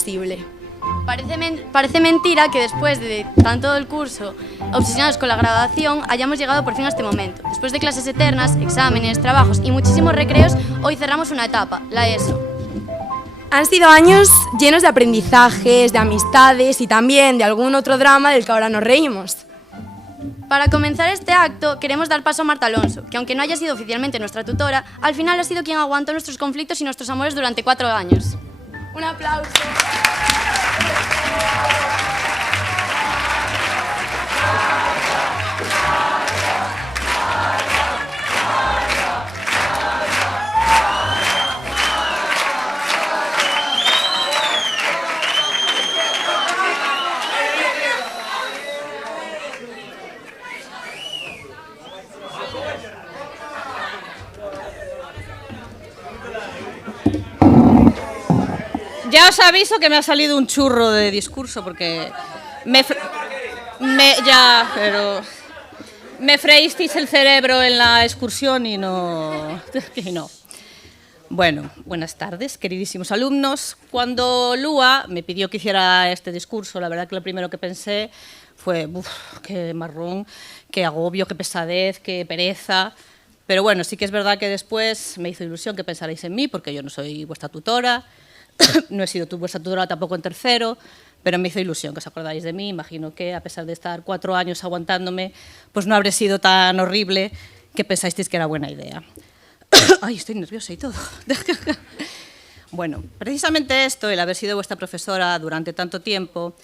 posible. Parece mentira que después de tanto el curso obsesionados con la graduación hayamos llegado por fin a este momento. Después de clases eternas, exámenes, trabajos y muchísimos recreos, hoy cerramos una etapa, la ESO. Han sido años llenos de aprendizajes, de amistades y también de algún otro drama del que ahora nos reímos. Para comenzar este acto, queremos dar paso a Marta Alonso, que aunque no haya sido oficialmente nuestra tutora, al final ha sido quien aguantó nuestros conflictos y nuestros amores durante 4 años. Un aplauso. Ya os aviso que me ha salido un churro de discurso porque me freísteis el cerebro en la excursión y no. Bueno, buenas tardes, queridísimos alumnos. Cuando Lua me pidió que hiciera este discurso, la verdad que lo primero que pensé fue, qué marrón, qué agobio, qué pesadez, qué pereza. Pero bueno, sí que es verdad que después me hizo ilusión que pensarais en mí, porque yo no soy vuestra tutora. No he sido vuestra tutora tampoco en tercero, pero me hizo ilusión que os acordáis de mí. Imagino que, a pesar de estar 4 años aguantándome, pues no habré sido tan horrible que pensasteis que era buena idea. Ay, estoy nerviosa y todo. Bueno, precisamente esto, el haber sido vuestra profesora durante tanto tiempo,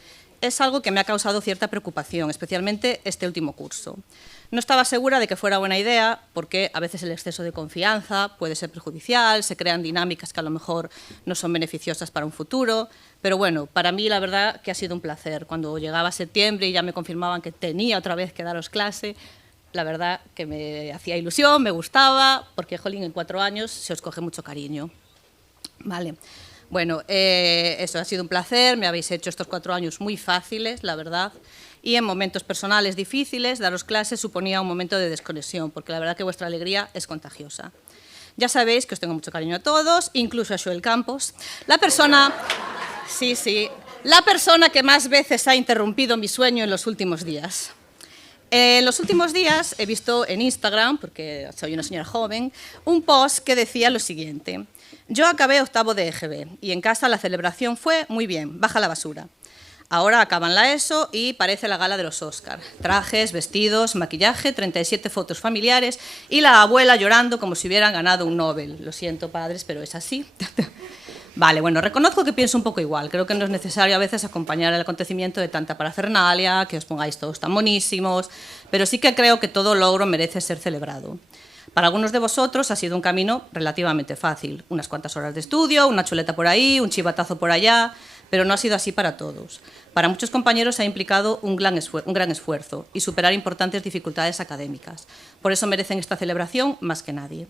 es algo que me ha causado cierta preocupación, especialmente este último curso. No estaba segura de que fuera buena idea, porque a veces el exceso de confianza puede ser perjudicial, se crean dinámicas que a lo mejor no son beneficiosas para un futuro, pero bueno, para mí la verdad que ha sido un placer. Cuando llegaba septiembre y ya me confirmaban que tenía otra vez que daros clase, la verdad que me hacía ilusión, me gustaba, porque, jolín, en 4 años se os coge mucho cariño. Vale. Bueno, eso ha sido un placer, me habéis hecho estos 4 años muy fáciles, la verdad, y en momentos personales difíciles, daros clases suponía un momento de desconexión, porque la verdad que vuestra alegría es contagiosa. Ya sabéis que os tengo mucho cariño a todos, incluso a Joel Campos, la persona que más veces ha interrumpido mi sueño en los últimos días. En los últimos días he visto en Instagram, porque soy una señora joven, un post que decía lo siguiente: yo acabé 8º de EGB y en casa la celebración fue muy bien, baja la basura. Ahora acaban la ESO y parece la gala de los Oscar. Trajes, vestidos, maquillaje, 37 fotos familiares y la abuela llorando como si hubieran ganado un Nobel. Lo siento, padres, pero es así. Vale, bueno, reconozco que pienso un poco igual. Creo que no es necesario a veces acompañar el acontecimiento de tanta parafernalia, que os pongáis todos tan monísimos, pero sí que creo que todo logro merece ser celebrado. Para algunos de vosotros ha sido un camino relativamente fácil. Unas cuantas horas de estudio, una chuleta por ahí, un chivatazo por allá, pero no ha sido así para todos. Para muchos compañeros ha implicado un gran esfuerzo y superar importantes dificultades académicas. Por eso merecen esta celebración más que nadie.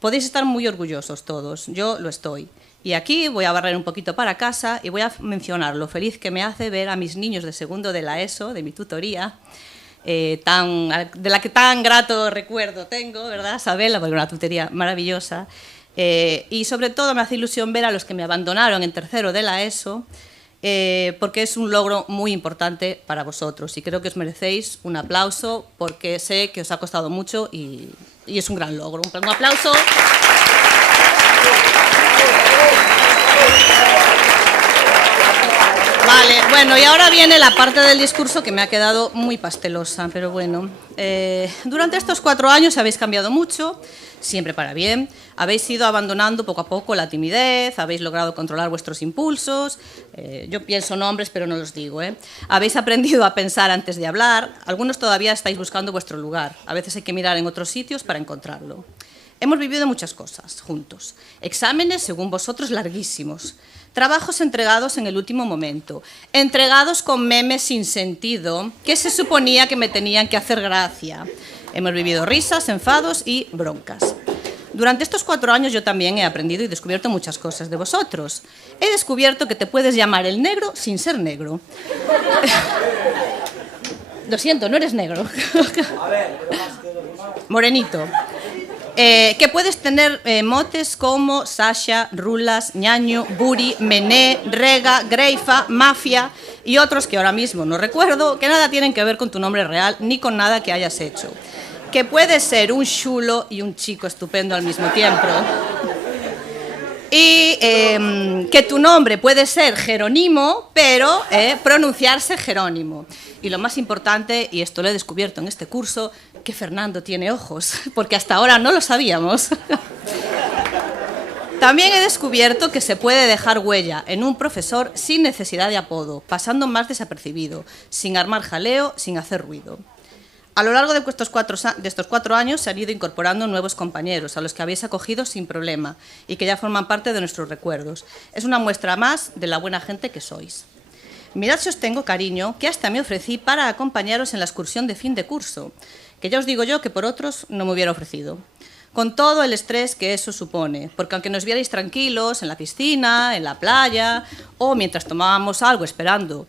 Podéis estar muy orgullosos todos, yo lo estoy. Y aquí voy a barrer un poquito para casa y voy a mencionar lo feliz que me hace ver a mis niños de 2º de la ESO, de mi tutoría, de la que tan grato recuerdo tengo, ¿verdad, Sabela? Porque una tutoría maravillosa. Y sobre todo me hace ilusión ver a los que me abandonaron en 3º de la ESO, porque es un logro muy importante para vosotros y creo que os merecéis un aplauso porque sé que os ha costado mucho y es un gran logro. Un aplauso. Vale, bueno, y ahora viene la parte del discurso que me ha quedado muy pastelosa, pero bueno. Durante estos 4 años habéis cambiado mucho, siempre para bien. Habéis ido abandonando poco a poco la timidez, habéis logrado controlar vuestros impulsos. Yo pienso nombres, pero no los digo. Habéis aprendido a pensar antes de hablar. Algunos todavía estáis buscando vuestro lugar. A veces hay que mirar en otros sitios para encontrarlo. Hemos vivido muchas cosas juntos. Exámenes, según vosotros, larguísimos. Trabajos entregados en el último momento, entregados con memes sin sentido, que se suponía que me tenían que hacer gracia. Hemos vivido risas, enfados y broncas. Durante estos 4 años yo también he aprendido y descubierto muchas cosas de vosotros. He descubierto que te puedes llamar el negro sin ser negro. Lo siento, no eres negro. Morenito. Que puedes tener motes como Sasha, Rulas, Ñaño, Buri, Mené, Rega, Greifa, Mafia y otros que ahora mismo no recuerdo, que nada tienen que ver con tu nombre real ni con nada que hayas hecho. Que puedes ser un chulo y un chico estupendo al mismo tiempo. Y que tu nombre puede ser Jerónimo, pero pronunciarse Jerónimo. Y lo más importante, y esto lo he descubierto en este curso, que Fernando tiene ojos, porque hasta ahora no lo sabíamos. También he descubierto que se puede dejar huella en un profesor sin necesidad de apodo, pasando más desapercibido, sin armar jaleo, sin hacer ruido. A lo largo de estos 4 años se han ido incorporando nuevos compañeros a los que habéis acogido sin problema y que ya forman parte de nuestros recuerdos. Es una muestra más de la buena gente que sois. Mirad si os tengo cariño, que hasta me ofrecí para acompañaros en la excursión de fin de curso, que ya os digo yo que por otros no me hubiera ofrecido. Con todo el estrés que eso supone, porque aunque nos vierais tranquilos en la piscina, en la playa, o mientras tomábamos algo esperando,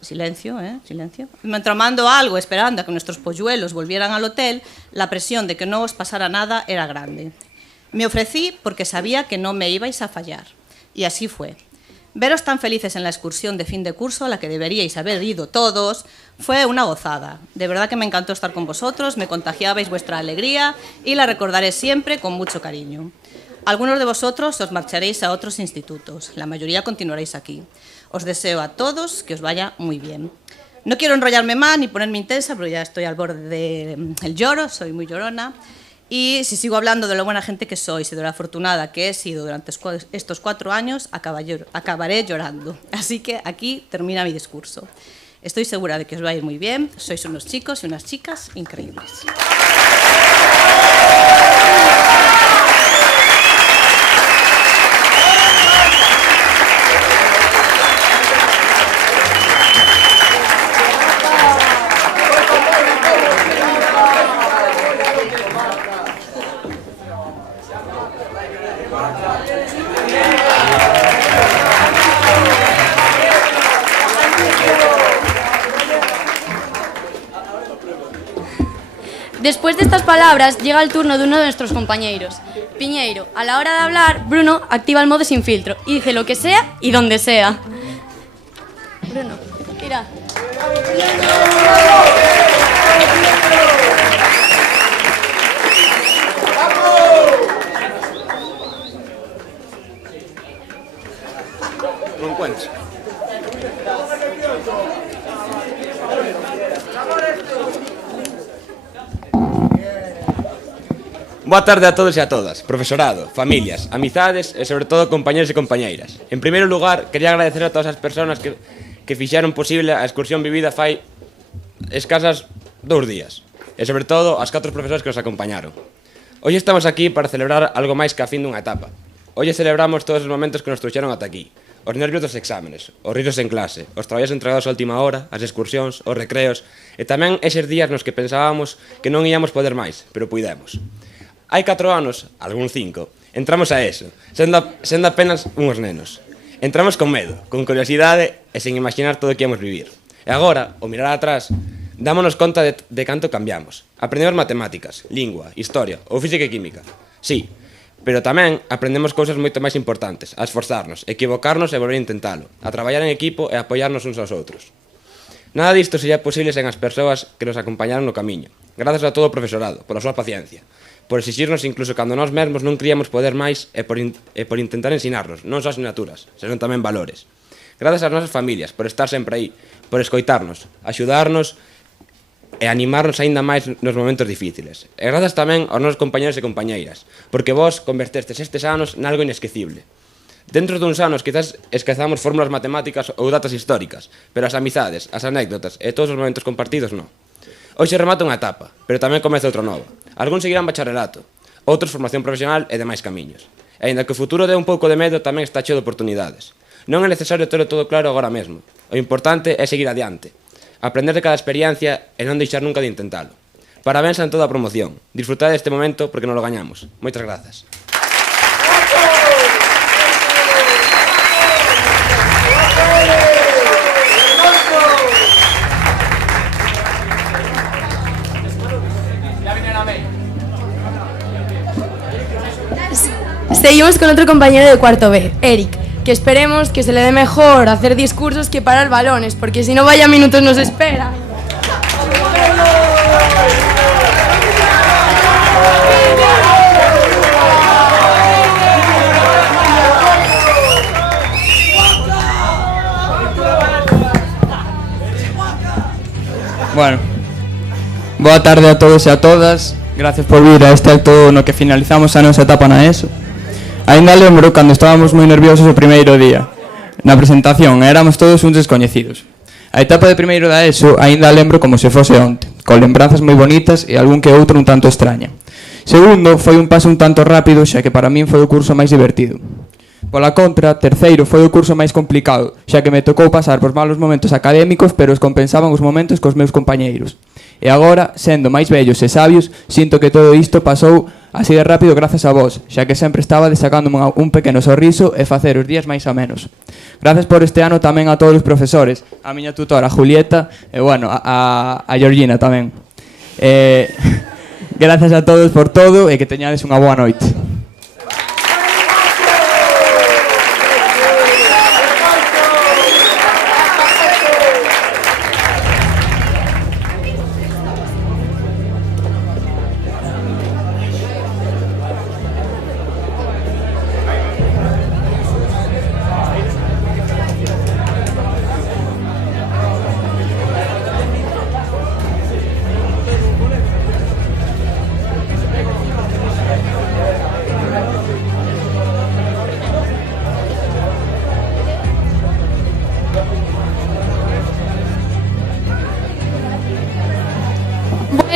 silencio, silencio, tomando algo esperando a que nuestros polluelos volvieran al hotel, la presión de que no os pasara nada era grande. Me ofrecí porque sabía que no me ibais a fallar, y así fue. Veros tan felices en la excursión de fin de curso, a la que deberíais haber ido todos, fue una gozada. De verdad que me encantó estar con vosotros, me contagiabais vuestra alegría y la recordaré siempre con mucho cariño. Algunos de vosotros os marcharéis a otros institutos, la mayoría continuaréis aquí. Os deseo a todos que os vaya muy bien. No quiero enrollarme más ni ponerme intensa, pero ya estoy al borde del lloro, soy muy llorona. Y si sigo hablando de lo buena gente que sois y de lo afortunada que he sido durante estos 4 años, acabaré llorando. Así que aquí termina mi discurso. Estoy segura de que os va a ir muy bien. Sois unos chicos y unas chicas increíbles. Después de estas palabras, llega el turno de uno de nuestros compañeros. Piñeiro, a la hora de hablar, Bruno activa el modo sin filtro y dice lo que sea y donde sea. Bruno, mira. No encuentro. Boa tarde a todos e a todas, profesorado, familias, amizades e, sobre todo, compañeros e compañeiras. En primeiro lugar, quería agradecer a todas as persoas que fixeron posible a excursión vivida fai escasas 2 días. E, sobre todo, as 4 profesores que nos acompañaron. Hoxe estamos aquí para celebrar algo máis que a fin dunha etapa. Hoxe celebramos todos os momentos que nos trouxeron ata aquí. Os nervios dos exámenes, os risos en clase, os traballos entregados a última hora, as excursións, os recreos e tamén eses días nos que pensábamos que non íamos poder máis, pero puidemos. Hai 4 anos, algún 5, entramos a eso, sendo apenas uns nenos. Entramos con medo, con curiosidade e sen imaginar todo o que íamos vivir. E agora, ao mirar atrás, dámonos conta de canto cambiamos. Aprendemos matemáticas, lingua, historia ou física e química. Sí, pero tamén aprendemos cousas moito máis importantes, a esforzarnos, equivocarnos e volver a intentalo, a traballar en equipo e a apoiarnos uns aos outros. Nada disto sería posible sen as persoas que nos acompañaron no camiño. Grazas a todo o profesorado, pola súa paciencia, por exixirnos incluso cando nós mesmos non queríamos poder máis e por intentar ensinarnos, non só asignaturas, senón tamén valores. Grazas ás nosas familias, por estar sempre aí, por escoitarnos, axudarnos e animarnos aínda máis nos momentos difíciles. E grazas tamén aos nosos compañeros e compañeiras, porque vós convertestes estes anos nalgo inesquecible. Dentro duns anos quizás esquezamos fórmulas matemáticas ou datas históricas, pero as amizades, as anécdotas e todos os momentos compartidos non. Hoxe remata unha etapa, pero tamén comeza outra nova. Algúns seguirán bacharelato, outros formación profesional e demais camiños. E aínda que o futuro dé un pouco de medo, tamén está cheo de oportunidades. Non é necesario ter todo claro agora mesmo. O importante é seguir adiante, aprender de cada experiencia e non deixar nunca de intentalo. Parabéns en toda a promoción. Disfrutad deste momento porque non lo gañamos. Moitas grazas. seguimos con otro compañero de cuarto B, Eric, que esperemos que se le dé mejor hacer discursos que parar balones, porque si no vaya minutos nos espera. Bueno, boa tarde a todos e a todas. Gracias por vir a este acto no que finalizamos a nosa etapa na ESO. Ainda lembro cando estábamos moi nerviosos o primeiro día. Na presentación éramos todos uns descoñecidos. A etapa de primeiro da ESO ainda lembro como se fose onte, con lembranzas moi bonitas e algún que outro un tanto extraña. Segundo, foi un paso un tanto rápido, xa que para min foi o curso máis divertido. Pola contra, terceiro foi o curso máis complicado, xa que me tocou pasar por malos momentos académicos, pero os compensaban os momentos cos meus compañeiros. E agora, sendo máis vellos e sabios, sinto que todo isto pasou así de rápido grazas a vos, xa que sempre estaba sacándome un pequeno sorriso e facer os días máis amenos. Gracias por este ano tamén a todos os profesores, a miña tutora Julieta e, bueno, a Georgina tamén. Gracias a todos por todo e que teñades unha boa noite.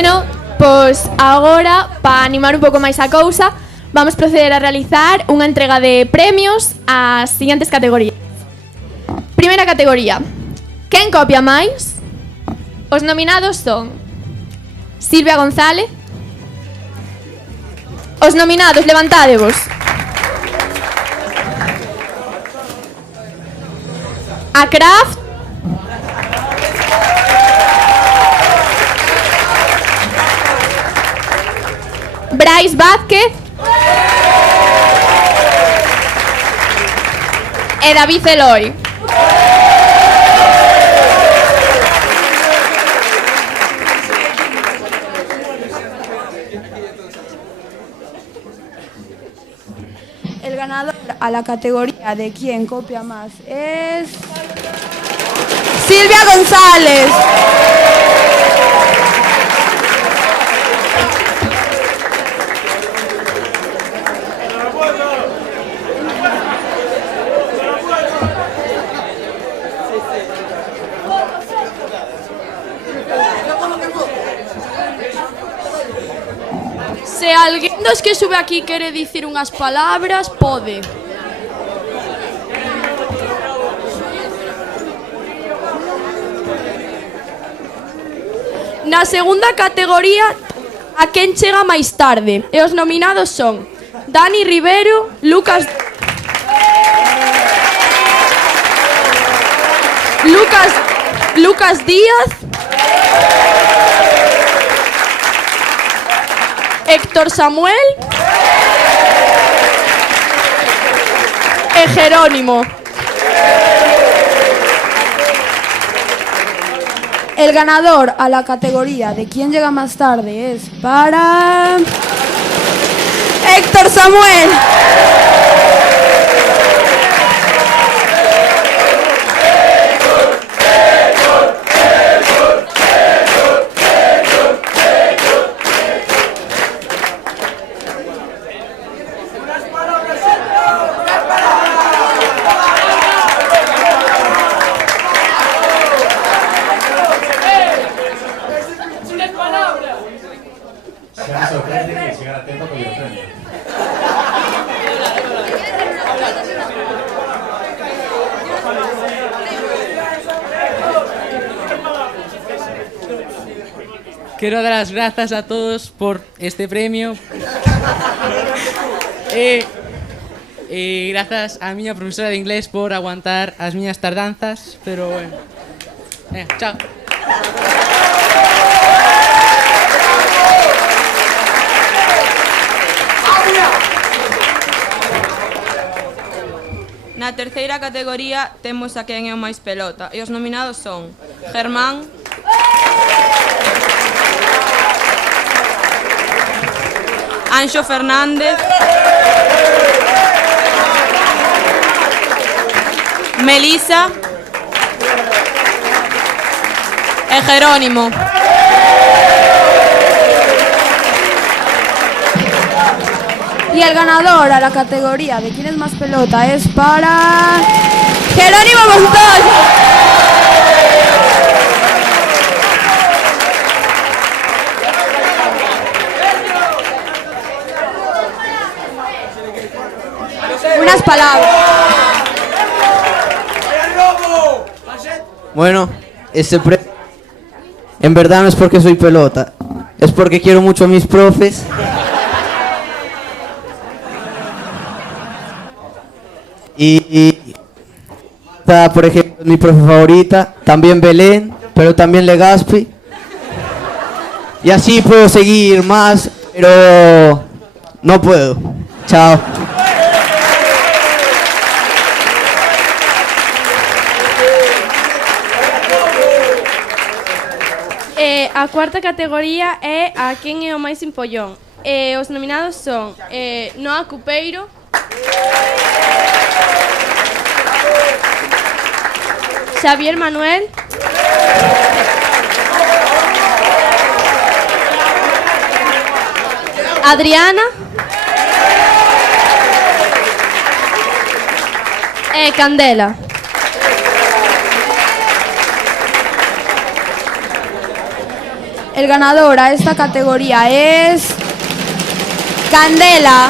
Bueno, pois agora, para animar un pouco máis a cousa, vamos proceder a realizar unha entrega de premios ás seguintes categorías. Primeira categoría: quen copia máis? Os nominados son Silvia González. Os nominados, levantádevos. A Kraft. Brais Vázquez e David Eloy. El ganador a la categoría de quién copia más es Silvia González. Se alguén dos que sube aquí quere dicir unhas palabras, pode. Na segunda categoría, a quen chega máis tarde. E os nominados son Dani Rivero, Lucas Díaz, Héctor Samuel e Jerónimo. El ganador a la categoría de quién llega más tarde es para Héctor Samuel. Quiero dar las gracias a todos por este premio. Gracias a miña profesora de inglés por aguantar as miñas tardanzas, pero bueno. Chao. Na terceira categoría temos a quen é o máis pelota e os nominados son Germán, Anxo Fernández, Melisa e Jerónimo. Y el ganador a la categoría de quién es más pelota es para Jerónimo Montoya. Unas palabras. Bueno, en verdad no es porque soy pelota, es porque quiero mucho a mis profes. Y está, por ejemplo, mi profe favorita, también Belén, pero también Legazpi. Y así puedo seguir más, pero no puedo. Chao. A cuarta categoría é a quen é o máis impollón. Os nominados son Noa Cupeiro, Xavier Manuel, Adriana e Candela. El ganador a esta categoría es Candela.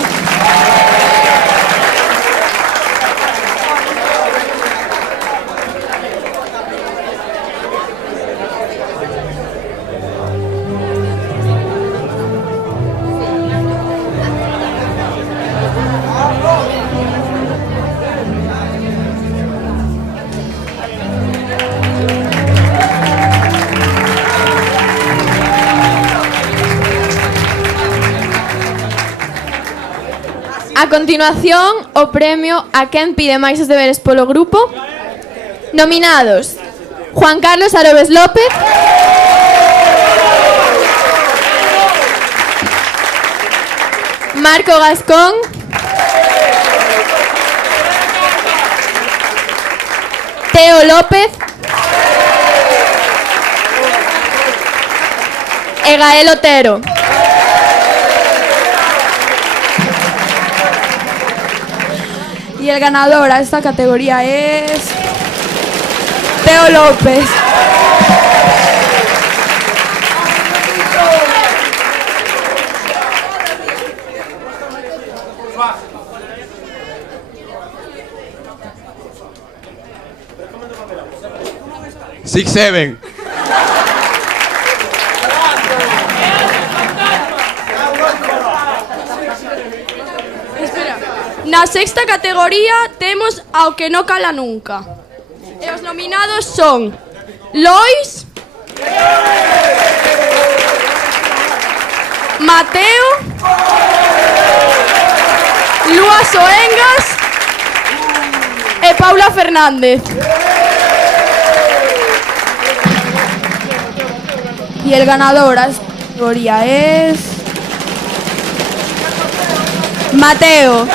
A continuación, o premio a quen pide máis os deberes polo grupo. Nominados: Juan Carlos Arobes López, Marco Gascón, Teo López e Gael Otero. Y el ganador a esta categoría es Teo López. Six, seven. Na sexta categoría temos ao que no cala nunca. E os nominados son Lois, Mateo, Lua Soengas e Paula Fernández. Y el ganador a esta categoría es Mateo.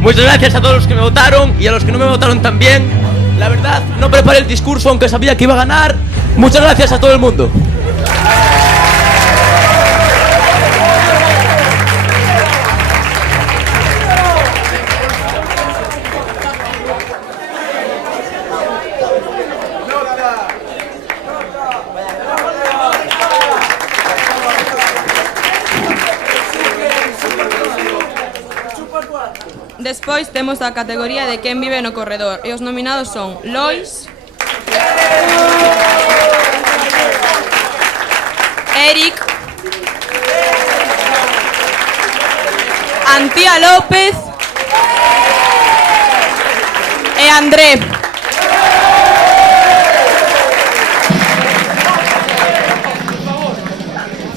Muchas gracias a todos los que me votaron y a los que no me votaron también. La verdad, no preparé el discurso aunque sabía que iba a ganar. Muchas gracias a todo el mundo. Despois temos a categoría de quen vive no corredor e os nominados son Lois, Eric, Antía López e André.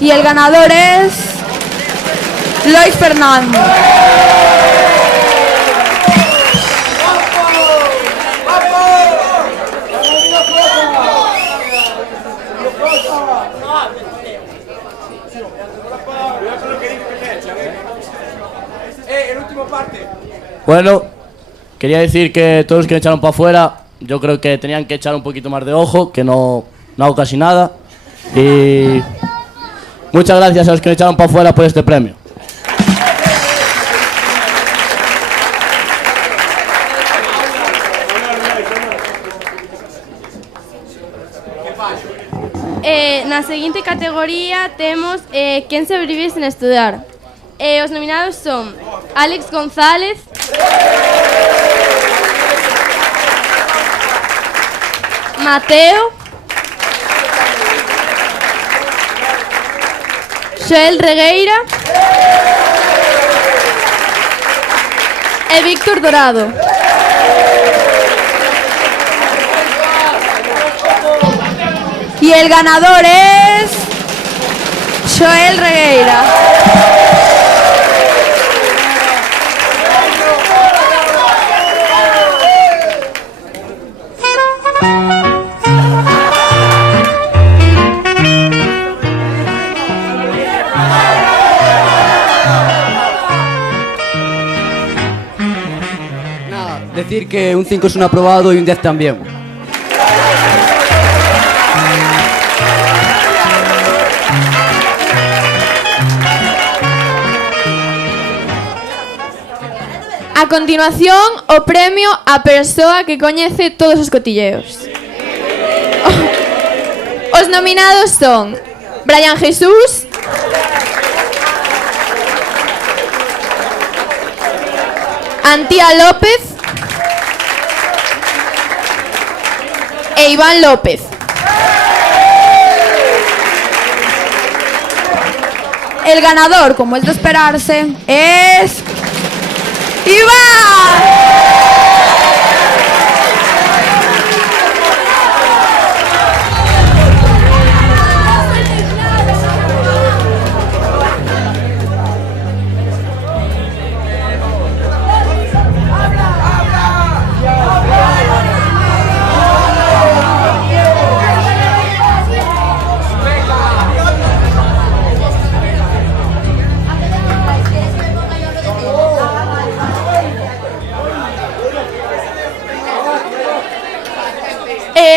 Y el ganador es Lois Fernández. Bueno, quería decir que todos los que me echaron para afuera, yo creo que tenían que echar un poquito más de ojo, que no hago casi nada. Y muchas gracias a los que me echaron para afuera por este premio. Na seguinte categoría temos quen sobrevive sen estudar. Os nominados son Alex González, Mateo, Xoel Regueira e Víctor Dorado. Y el ganador es Xoel Regueira. Nada, decir que un 5 es un aprobado y un 10 también. A continuación, o premio a persoa que coñece todos os cotilleos. Os nominados son Brian Jesús, Antía López e Iván López. El ganador, como es de esperarse, es ¡Iván!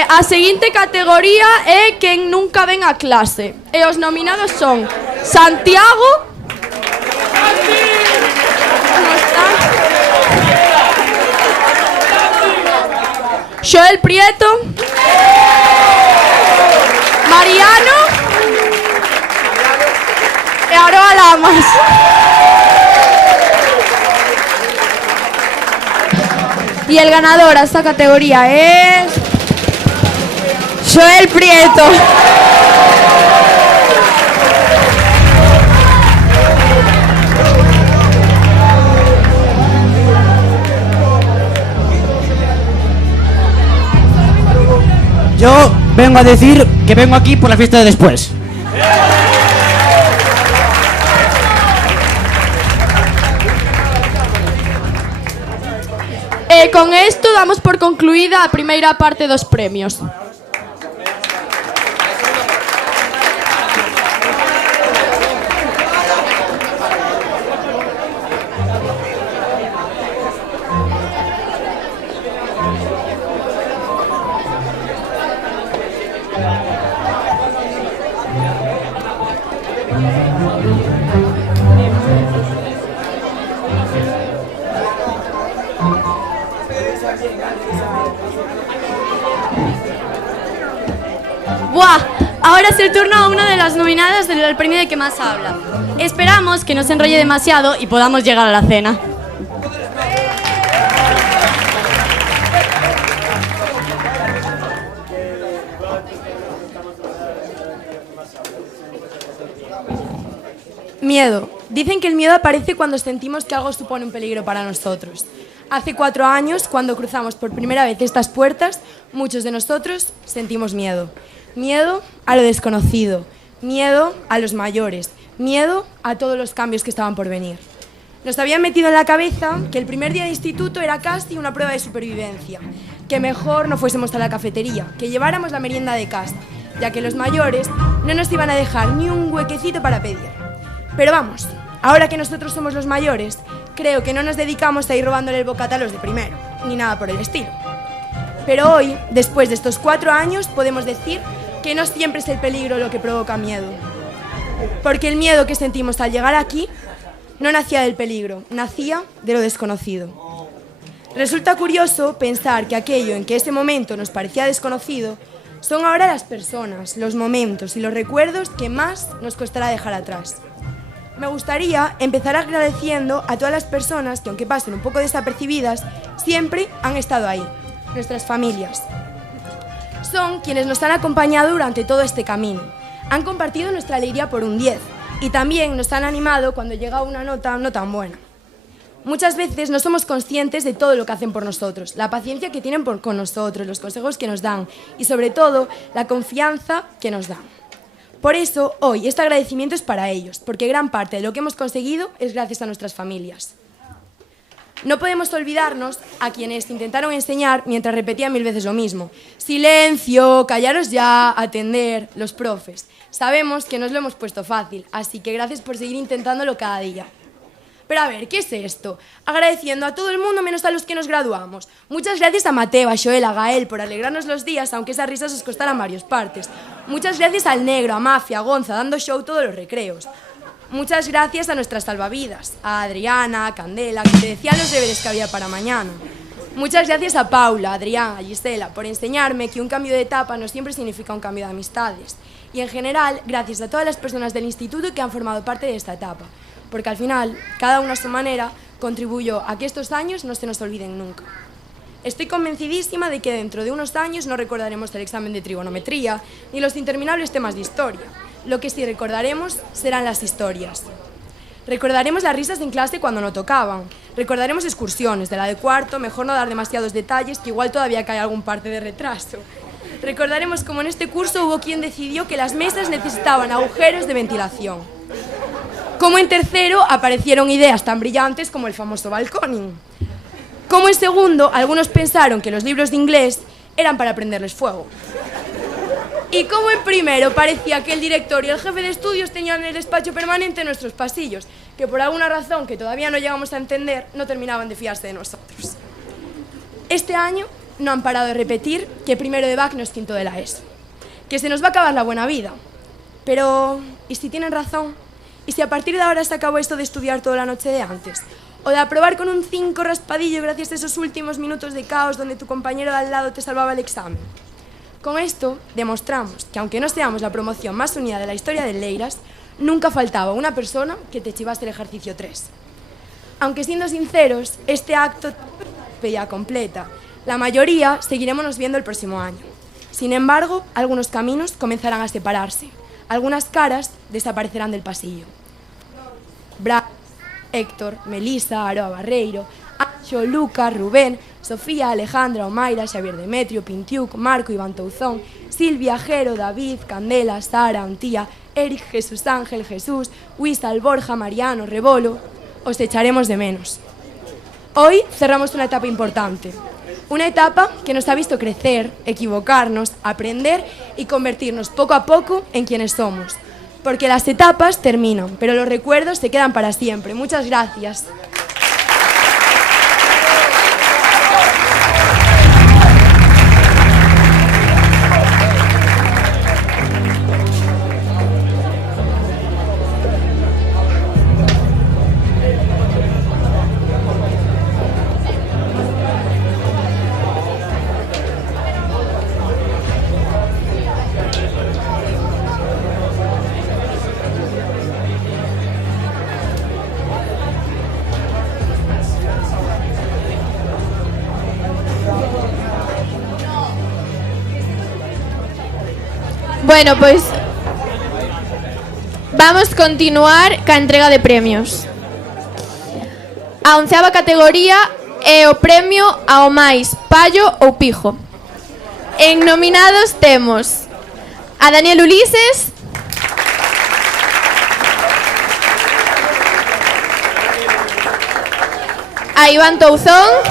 A seguinte categoría é quen nunca ven a clase. E os nominados son Santiago, Xoel Prieto, Mariano e Aroa Lamas. Y el ganador a esta categoría es Xoel Prieto. Yo vengo a decir que vengo aquí por la fiesta de después. E con isto damos por concluída a primeira parte dos premios. ¡Buah! Ahora es el turno a una de las nominadas del premio de que más habla. Esperamos que no se enrolle demasiado y podamos llegar a la cena. Miedo. Dicen que el miedo aparece cuando sentimos que algo supone un peligro para nosotros. Hace 4 años, cuando cruzamos por primera vez estas puertas, muchos de nosotros sentimos miedo. Miedo a lo desconocido, miedo a los mayores, miedo a todos los cambios que estaban por venir. Nos habían metido en la cabeza que el primer día de instituto era casi una prueba de supervivencia, que mejor no fuésemos a la cafetería, que lleváramos la merienda de casa, ya que los mayores no nos iban a dejar ni un huequecito para pedir. Pero vamos, ahora que nosotros somos los mayores, creo que no nos dedicamos a ir robándole el bocata a los de primero, ni nada por el estilo. Pero hoy, después de estos 4 años, podemos decir que no siempre es el peligro lo que provoca miedo. Porque el miedo que sentimos al llegar aquí no nacía del peligro, nacía de lo desconocido. Resulta curioso pensar que aquello en que ese momento nos parecía desconocido son ahora las personas, los momentos y los recuerdos que más nos costará dejar atrás. Me gustaría empezar agradeciendo a todas las personas que, aunque pasen un poco desapercibidas, siempre han estado ahí, nuestras familias. Son quienes nos han acompañado durante todo este camino, han compartido nuestra alegría por un 10 y también nos han animado cuando llega una nota no tan buena. Muchas veces no somos conscientes de todo lo que hacen por nosotros, la paciencia que tienen con nosotros, los consejos que nos dan y, sobre todo, la confianza que nos dan. Por eso, hoy, este agradecimiento es para ellos, porque gran parte de lo que hemos conseguido es gracias a nuestras familias. No podemos olvidarnos a quienes intentaron enseñar mientras repetían 1000 veces lo mismo. Silencio, callaros ya, atender, los profes. Sabemos que nos lo hemos puesto fácil, así que gracias por seguir intentándolo cada día. Pero a ver, ¿qué es esto? Agradeciendo a todo el mundo menos a los que nos graduamos. Muchas gracias a Mateo, a Joel, a Gael por alegrarnos los días, aunque esas risas os costaran varios partes. Muchas gracias al Negro, a Mafia, a Gonza, dando show todos los recreos. Muchas gracias a nuestras salvavidas, a Adriana, a Candela, que te decían los deberes que había para mañana. Muchas gracias a Paula, a Adrián, a Gisela, por enseñarme que un cambio de etapa no siempre significa un cambio de amistades. Y en general, gracias a todas las personas del instituto que han formado parte de esta etapa. Porque al final, cada uno a su manera, contribuyó a que estos años no se nos olviden nunca. Estoy convencidísima de que dentro de unos años no recordaremos el examen de trigonometría ni los interminables temas de historia. Lo que sí recordaremos serán las historias. Recordaremos las risas en clase cuando no tocaban. Recordaremos excursiones, de la de cuarto, mejor no dar demasiados detalles, que igual todavía cae algún parte de retraso. Recordaremos cómo en este curso hubo quien decidió que las mesas necesitaban agujeros de ventilación. Cómo en tercero aparecieron ideas tan brillantes como el famoso balconing. Cómo en segundo algunos pensaron que los libros de inglés eran para prenderles fuego. Y cómo en primero parecía que el director y el jefe de estudios tenían el despacho permanente en nuestros pasillos, que por alguna razón que todavía no llegamos a entender, no terminaban de fiarse de nosotros. Este año no han parado de repetir que primero de BAC no es quinto de la ESO, que se nos va a acabar la buena vida. Pero, ¿y si tienen razón? ¿Y si a partir de ahora se acabó esto de estudiar toda la noche de antes? ¿O de aprobar con un 5 raspadillo gracias a esos últimos minutos de caos donde tu compañero de al lado te salvaba el examen? Con esto demostramos que aunque no seamos la promoción más unida de la historia del Leiras, nunca faltaba una persona que te chivase el ejercicio 3. Aunque siendo sinceros, este acto ya completa. La mayoría seguiremos viendo el próximo año. Sin embargo, algunos caminos comenzarán a separarse. Algunas caras desaparecerán del pasillo. Bra, Héctor, Melisa, Aroa Barreiro, Anxo, Lucas, Rubén, Sofía, Alejandra, Omaira, Xavier Demetrio, Pintiuc, Marco, Iván Touzón, Silvia, Jero, David, Candela, Sara, Antía, Eric, Jesús Ángel, Jesús, Huizal, Borja, Mariano, Rebolo. Os echaremos de menos. Hoy cerramos una etapa importante. Una etapa que nos ha visto crecer, equivocarnos, aprender y convertirnos poco a poco en quienes somos. Porque las etapas terminan, pero los recuerdos se quedan para siempre. Muchas gracias. Bueno, pues Vamos continuar ca entrega de premios. A 11ª categoría é o premio ao máis pallo ou pijo. En nominados temos a Daniel Ulises, a Iván Touzón,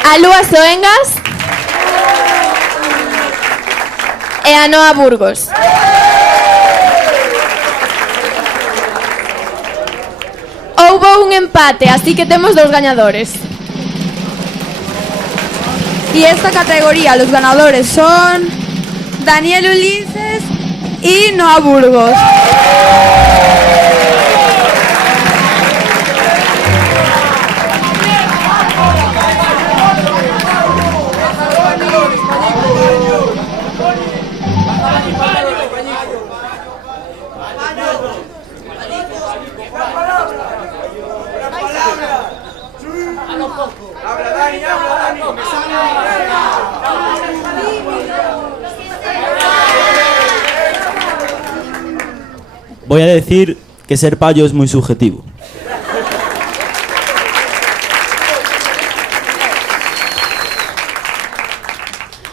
a Lúa Soengas e a Noa Burgos. Houbo un empate, así que temos 2 gañadores. Y esta categoría, los ganadores son Daniel Ulises y Noa Burgos. Voy a decir que ser payo es muy subjetivo.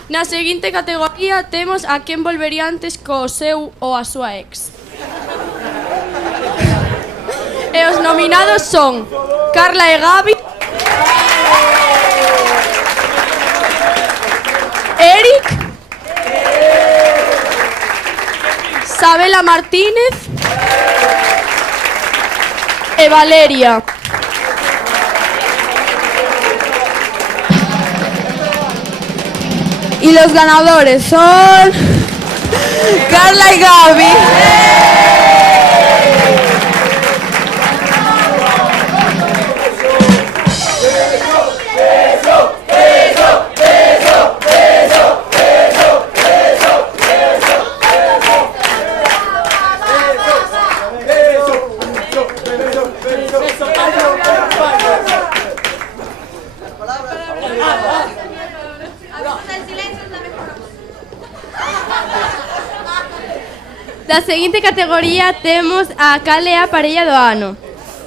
Na seguinte categoría temos a quen volvería antes co seu ou a súa ex. E os nominados son Carla e Gabi, Eric, Sabela Martínez e Valeria. Y los ganadores son Carla y Gaby. Na seguinte categoría temos a cal é a parella do ano.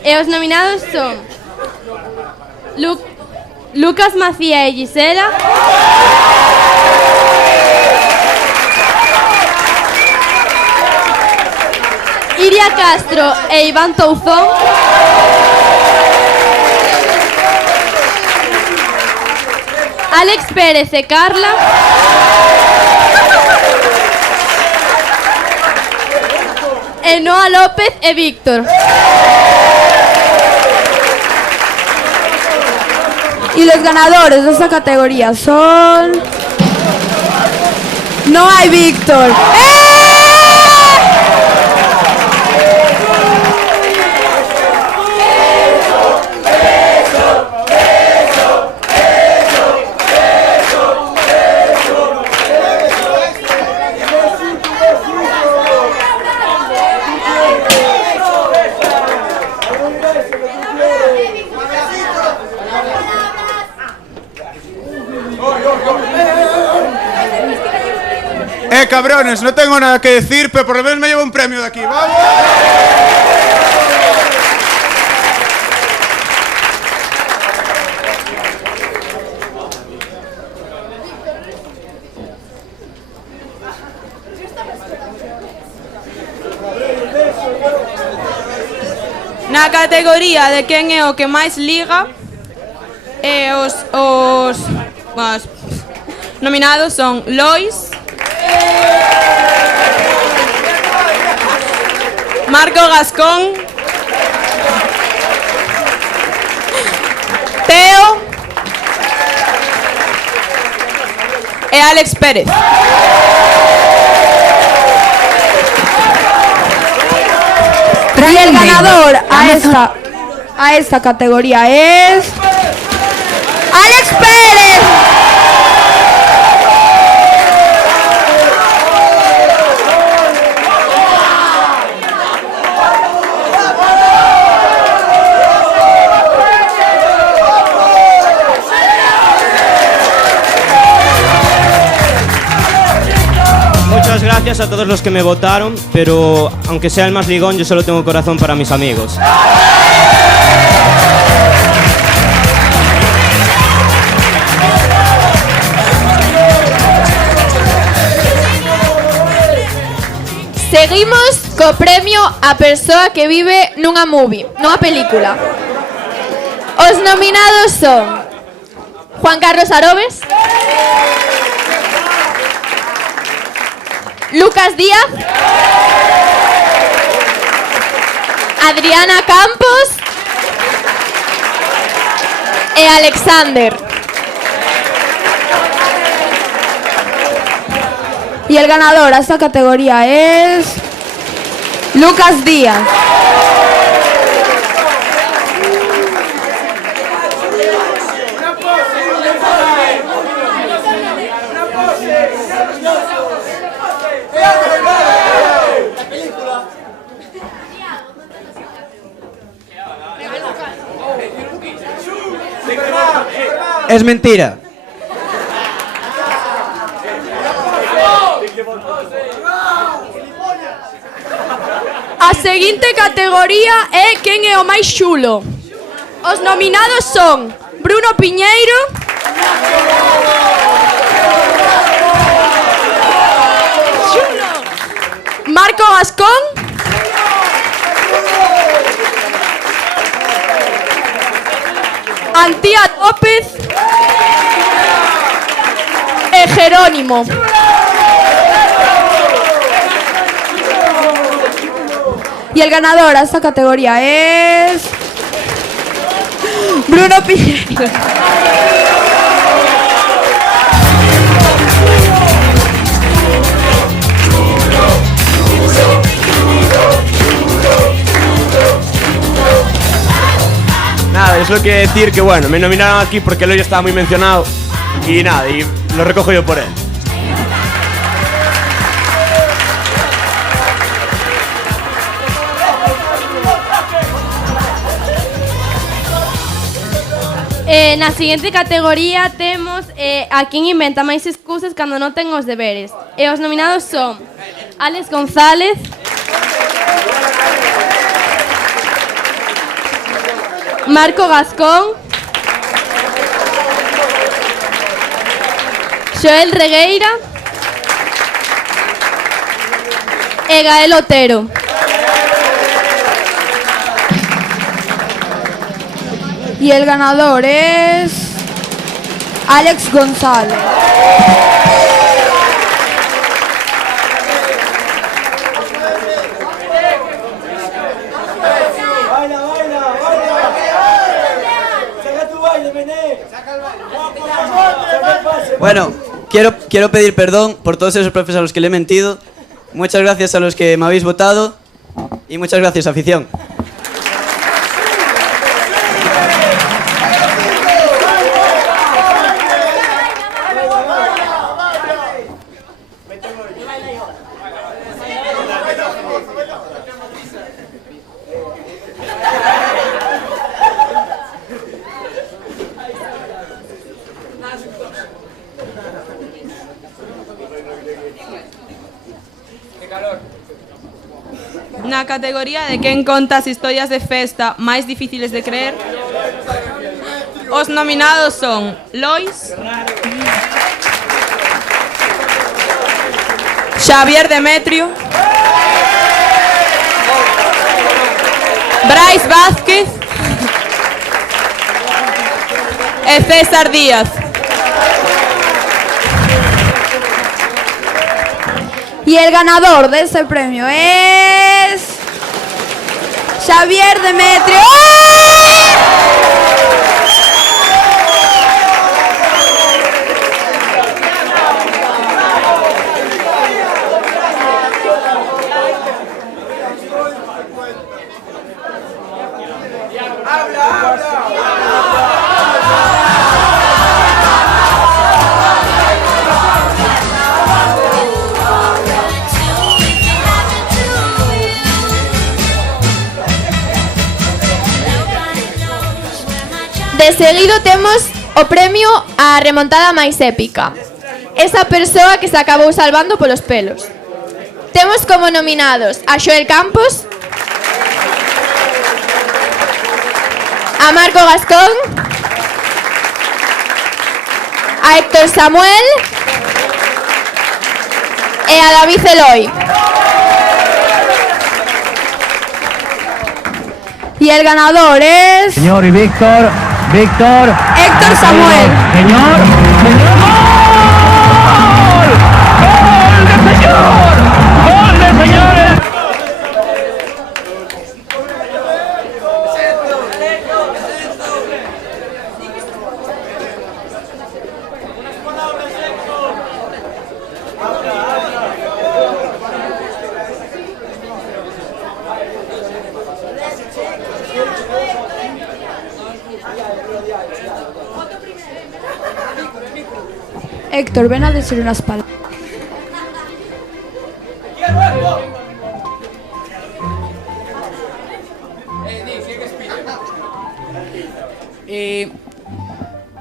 E os nominados son Lucas Macía e Gisela, Iria Castro e Iván Touzón, Alex Pérez e Carla, e Noa López e Víctor. Y los ganadores de esta categoría son Noa y Víctor. Cabrones, no tengo nada que decir, pero por lo menos me llevo un premio de aquí. ¡Vamos! Na categoría de quen é o que máis liga, os nominados son Lois, Marco Gascón, Teo e Alex Pérez. Y el ganador a esta categoría es Alex Pérez. gracias a todos los que me votaron, pero aunque sea el más ligón, yo solo tengo corazón para mis amigos. Seguimos co premio a persoa que vive nunha movie, nunha película. Os nominados son Juan Carlos Arobes, Lucas Díaz, Adriana Campos e Alexander. Y el ganador a esta categoría es Lucas Díaz. Es mentira. A seguinte categoría é quen é o máis chulo. Os nominados son Bruno Piñeiro, chulo, Marco Gascón, Antía López e Jerónimo. Y el ganador a esta categoría es Bruno Piñeiro. Nada, solo quiero decir que bueno, me nominaron aquí porque el hoyo estaba muy mencionado y nada, y lo recojo yo por él. Na seguinte categoría temos a quen inventa máis excusas cando non ten os deberes. E os nominados son Alex González, Marco Gascón, Xoel Regueira e Gael Otero. Y el ganador es Alex González. Bueno, quiero pedir perdón por todos esos profes a los que le he mentido. Muchas gracias a los que me habéis votado y muchas gracias, afición. Na categoría de quen conta as historias de festa máis difíciles de creer, os nominados son Lois, Xavier Demetrio, Brais Vázquez e César Díaz. Y el ganador de ese premio es Xavier Demetrio. De seguido temos o premio á remontada máis épica. Esa persoa que se acabou salvando polos pelos. Temos como nominados a Xoel Campos, a Marco Gascón, a Héctor Samuel e a David Eloy. Y el ganador es... Señor y Víctor, Héctor Samuel. Señor, ¡Gol de señores! Héctor, ven a decir unas palabras.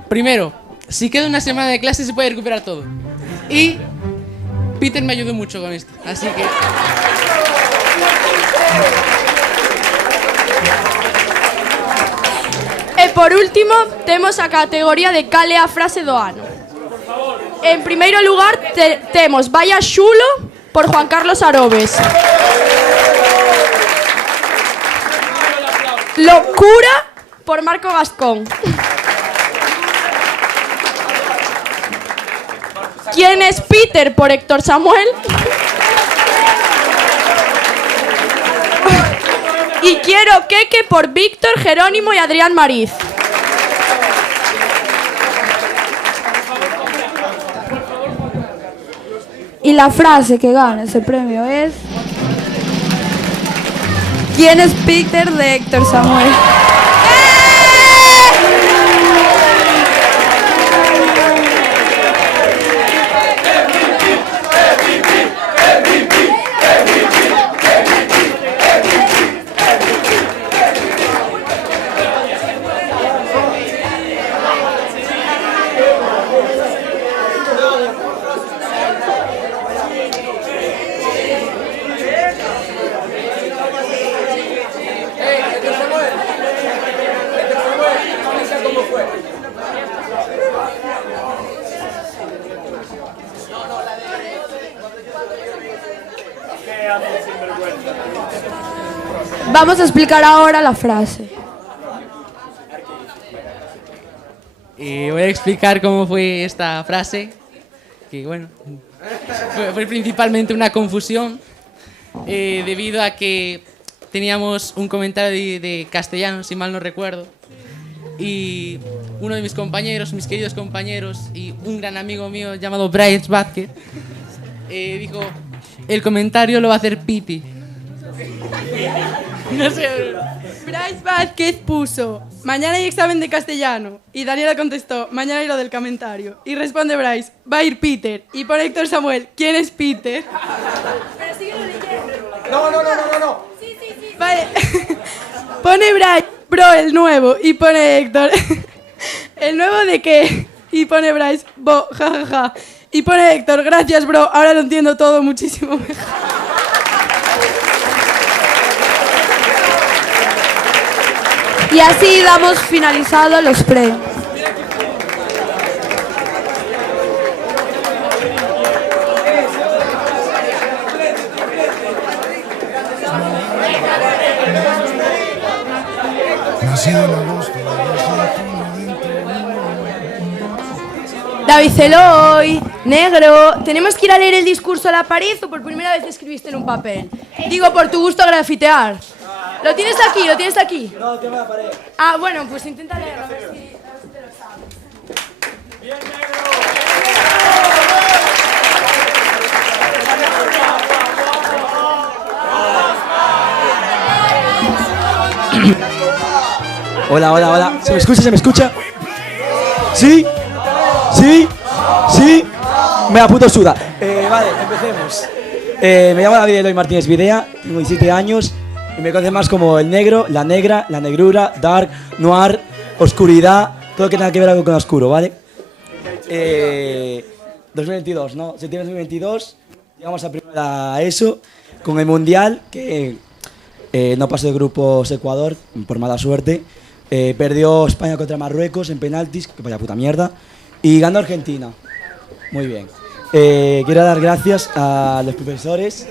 Primero, si queda una semana de clase se puede recuperar todo. Y Peter me ayudó mucho con esto, así que... E por último, temos a categoría de cal é a frase do ano. En primeiro lugar, temos Vaya Xulo, por Juan Carlos Arobes. Locura, por Marco Gascón. ¿Quién es Peter? Por Héctor Samuel. Y Quiero Queque por Víctor, Jerónimo y Adrián Mariz. Y la frase que gana ese premio es... ¿Quién es Peter? De Héctor Samuel. Vamos a explicar ahora la frase. Y voy a explicar cómo fue esta frase, que bueno, fue principalmente una confusión debido a que teníamos un comentario de castellano, si mal no recuerdo, y uno de mis compañeros, mis queridos compañeros y un gran amigo mío llamado Bryce Vázquez dijo, el comentario lo va a hacer Piti. No sé. Bryce Vázquez puso, mañana hay examen de castellano. Y Daniela contestó, mañana hay lo del comentario. Y responde Bryce, va a ir Peter. Y pone Héctor Samuel, ¿quién es Peter? Pero síguelo leyendo. No. Sí. Vale. Pone Bryce, bro, el nuevo. Y pone Héctor, ¿el nuevo de qué? Y pone Bryce, bo, jajaja. Y pone Héctor, gracias, bro, ahora lo entiendo todo muchísimo mejor. Y así damos finalizado los premios. David Eloy, negro, ¿tenemos que ir a leer el discurso a la pared o por primera vez escribiste en un papel? Digo, por tu gusto a grafitear. ¿Lo tienes aquí? No, tengo la pared. Ah, bueno, pues intenta leerlo, a ver si te lo sabes. ¡Bien, negro! Hola. ¿Se me escucha? ¿Sí? Me da puto suda. Vale, empecemos. Me llamo David Eloy Martínez Videa, tengo 17 años y me conocen más como el negro, la negra, la negrura, dark, noir, oscuridad, todo lo que tenga que ver algo con oscuro, ¿vale? 2022, ¿no? Septiembre de 2022, llegamos a primera ESO con el Mundial, que no pasó de grupos Ecuador, por mala suerte. Perdió España contra Marruecos en penaltis, que vaya puta mierda, y ganó Argentina. Muy bien. Quiero dar gracias a los profesores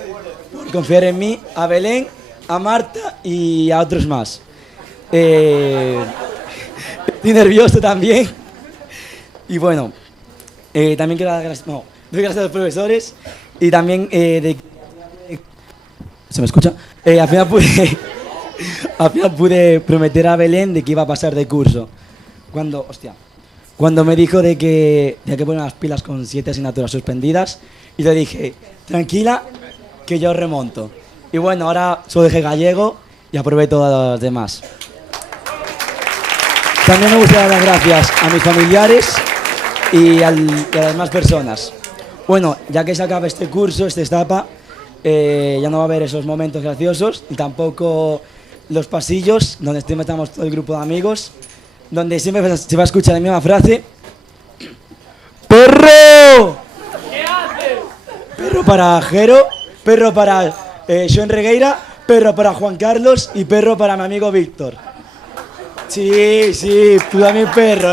por confiar en mí, a Belén, a Marta y a otros más. Estoy nervioso también. Y bueno, también quiero dar gracias, doy gracias a los profesores y también ¿se me escucha? Al final pude prometer a Belén de que iba a pasar de curso. Cuando me dijo de que tenía que poner las pilas con 7 asignaturas suspendidas, y le dije, tranquila, que yo remonto. Y bueno, ahora solo dejé gallego y aprobé todas las demás. También me gustaría dar gracias a mis familiares y a las demás personas. Bueno, ya que se acaba este curso, esta etapa, ya no va a haber esos momentos graciosos, y tampoco los pasillos donde estamos todo el grupo de amigos, donde siempre se va a escuchar la misma frase: ¡perro! ¿Qué haces? Perro para Jero, perro para Xoen Regueira, perro para Juan Carlos y perro para mi amigo Víctor. Sí, tú también perro,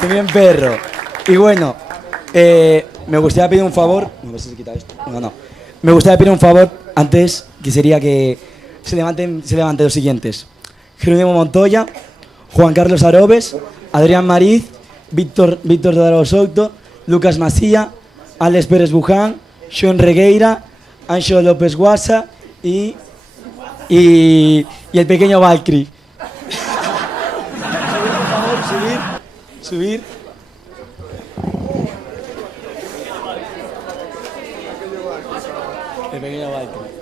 también perro. Y bueno, me gustaría pedir un favor. No sé si se quita esto. No. Me gustaría pedir un favor antes, que sería que se levanten los siguientes: Jerónimo Montoya, Juan Carlos Arobes, Adrián Mariz, Víctor Dodaro Souto, Lucas Masía, Alex Pérez Buján, Xoen Regueira, Anxo López Guasa y el pequeño Valkyrie. Por favor, subir. El pequeño Valkyrie.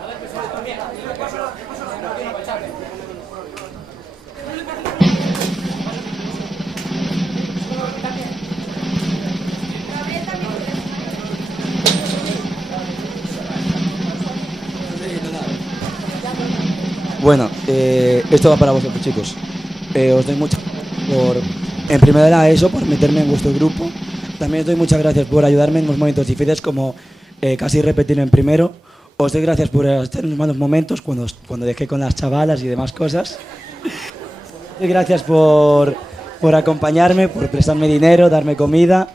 Bueno, esto va para vosotros, chicos. Os doy muchas gracias en primera de la ESO, por meterme en vuestro grupo. También os doy muchas gracias por ayudarme en los momentos difíciles, como casi repetir en primero. Os doy gracias por estar en los malos momentos, cuando dejé con las chavalas y demás cosas. Os doy gracias por acompañarme, por prestarme dinero, darme comida.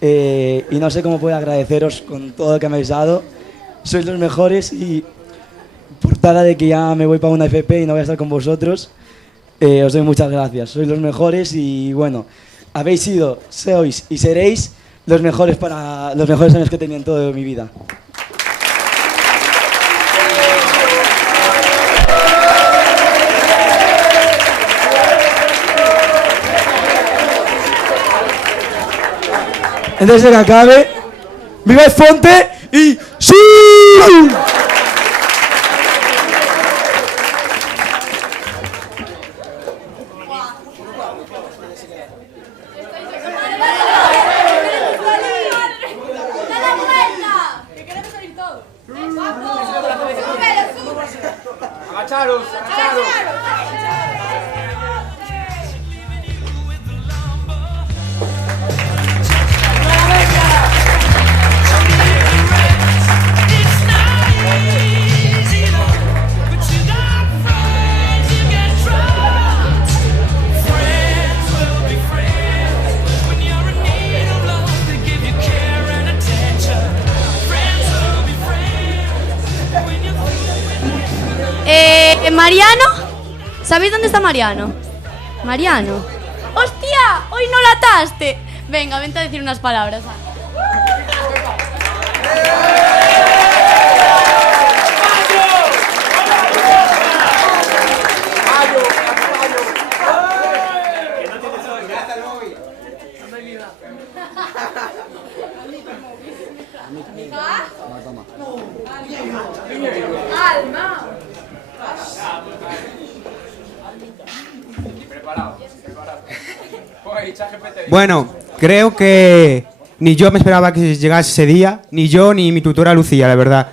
Y no sé cómo puedo agradeceros con todo lo que me habéis dado. Sois los mejores, y por nada de que ya me voy para una FP y no voy a estar con vosotros, os doy muchas gracias. Sois los mejores, y bueno, habéis sido, sois y seréis los mejores años que he tenido en toda mi vida. Antes de que acabe, ¡viva el Fonte! Y ¡sí! Mariano, ¿sabéis dónde está Mariano? Mariano. ¡Hostia! ¡Hoy no la ataste! Venga, vente a decir unas palabras. Bueno, creo que ni yo me esperaba que llegase ese día, ni yo ni mi tutora Lucía, la verdad.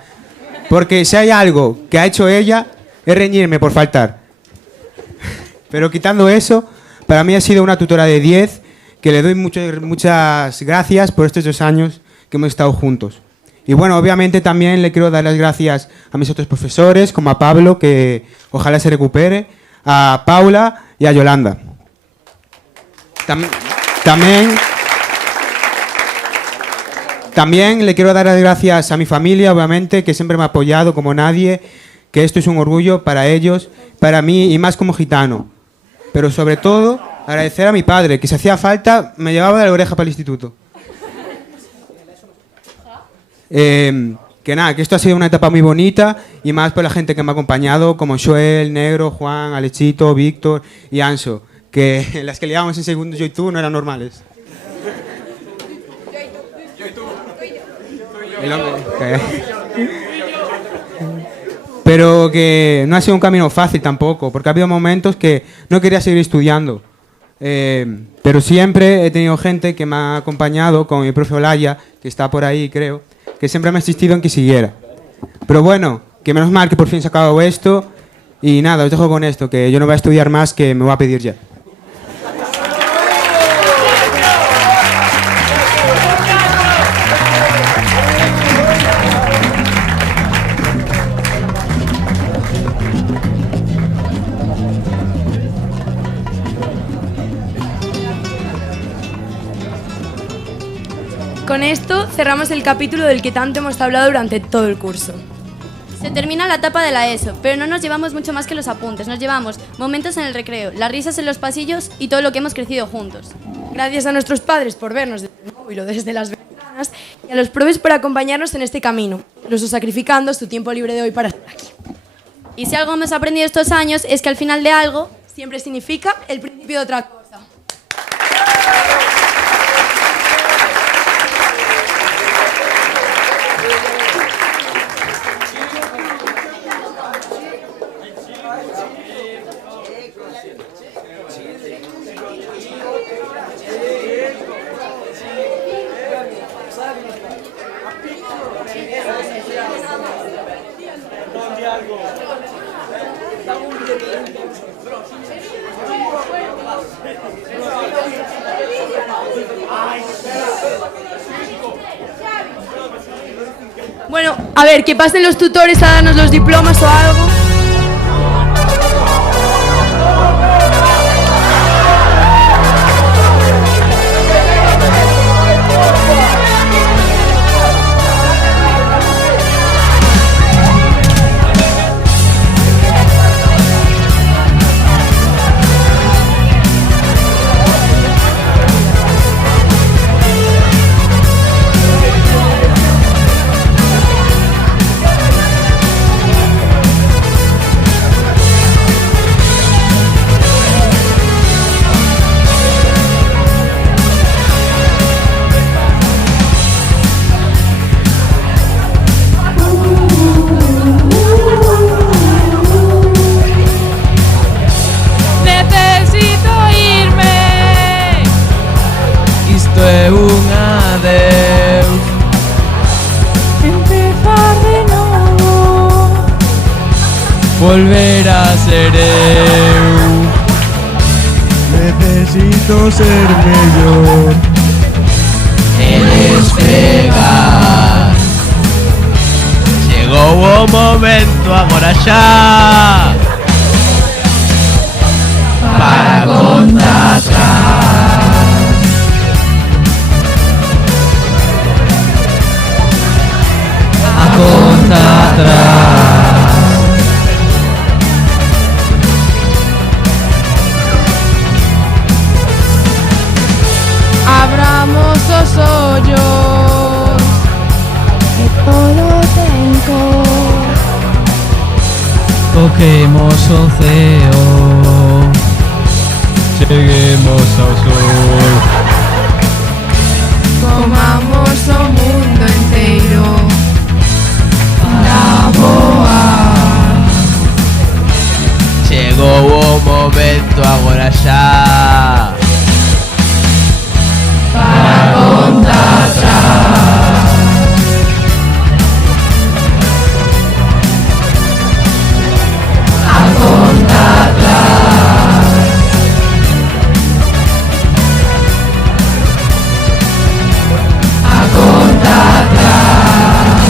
Porque si hay algo que ha hecho ella, es reñirme por faltar. Pero quitando eso, para mí ha sido una tutora de 10, que le doy muchas gracias por estos 2 años que hemos estado juntos. Y bueno, obviamente también le quiero dar las gracias a mis otros profesores, como a Pablo, que ojalá se recupere, a Paula y a Yolanda. También le quiero dar las gracias a mi familia, obviamente, que siempre me ha apoyado como nadie, que esto es un orgullo para ellos, para mí y más como gitano. Pero sobre todo, agradecer a mi padre, que si hacía falta me llevaba de la oreja para el instituto. Que nada, que esto ha sido una etapa muy bonita y más por la gente que me ha acompañado, como Joel, Negro, Juan, Alechito, Víctor y Anso, que las que liábamos en segundo yo y tú no eran normales. Pero que no ha sido un camino fácil tampoco, porque ha habido momentos que no quería seguir estudiando. Pero siempre he tenido gente que me ha acompañado, como mi profe Olaya, que está por ahí, creo, que siempre me ha insistido en que siguiera. Pero bueno, que menos mal que por fin se ha acabado esto. Y nada, os dejo con esto, que yo no voy a estudiar más, que me voy a pedir ya. Con esto cerramos el capítulo del que tanto hemos hablado durante todo el curso. Se termina la etapa de la ESO, pero no nos llevamos mucho más que los apuntes. Nos llevamos momentos en el recreo, las risas en los pasillos y todo lo que hemos crecido juntos. Gracias a nuestros padres por vernos desde el móvil o desde las ventanas y a los profes por acompañarnos en este camino, incluso sacrificando su tiempo libre de hoy para estar aquí. Y si algo hemos aprendido estos años es que al final de algo siempre significa el principio de otra cosa. Bueno, a ver, que pasen los tutores a darnos los diplomas o algo. Volver a ser eu. Necesito ser mellor e despegar. Chegou o momento agora xa para contar atrás. A conta atrás. Abramos os ollos, que todo ten cor. Toquemos o ceo, cheguemos ao sol. Comamos o mundo inteiro para voar. Chegou o momento agora xa para contar atrás. A contar atrás. A contar atrás.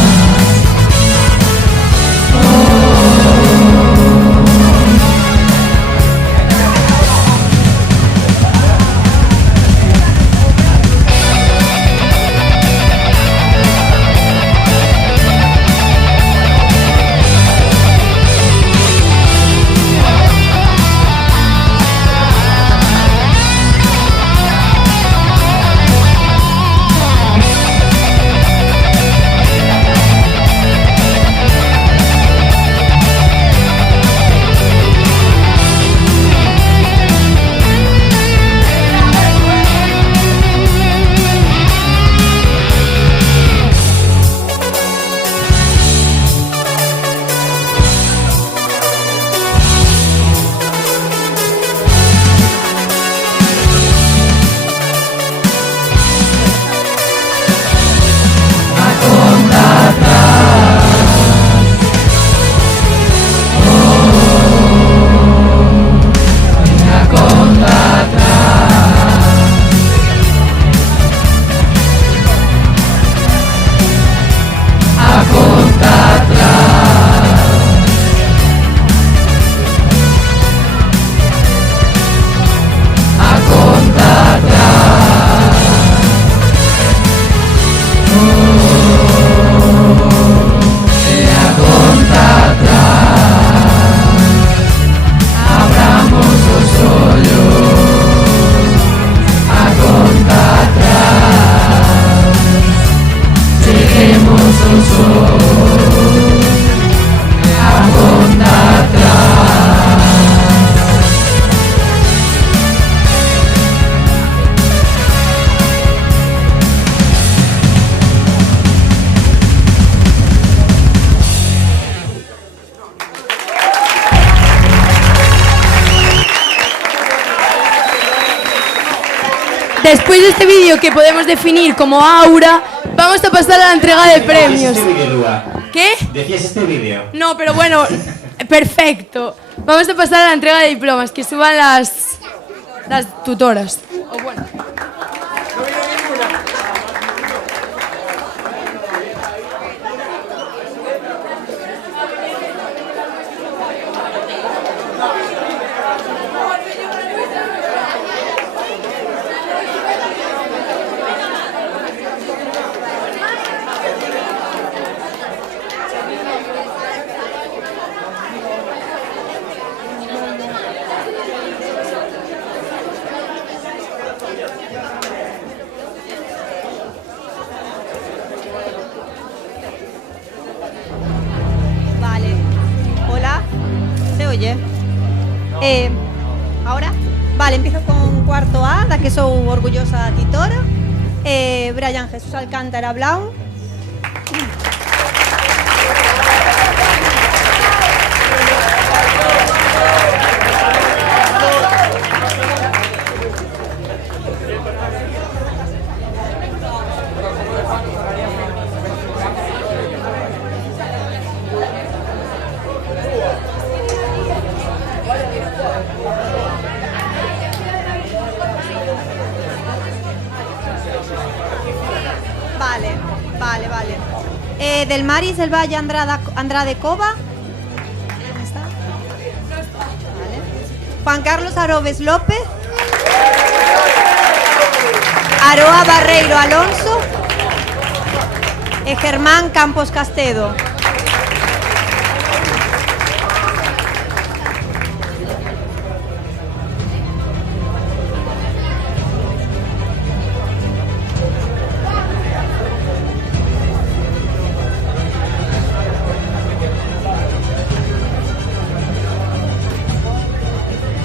después de este vídeo que podemos definir como aura, vamos a pasar a la entrega de premios. ¿Qué? Decías este vídeo. No, pero bueno, perfecto. Vamos a pasar a la entrega de diplomas, que suban las tutoras. O bueno. Vale. Hola. ¿Se oye? ¿Ahora? Vale, empiezo con cuarto A, da que sou orgullosa titora. Brian Jesús Alcántara Blau. Vale. Del Maris del Valle Andrade Cova. ¿Dónde está? Vale. Juan Carlos Arobes López. Aroa Barreiro Alonso. Germán Campos Castedo.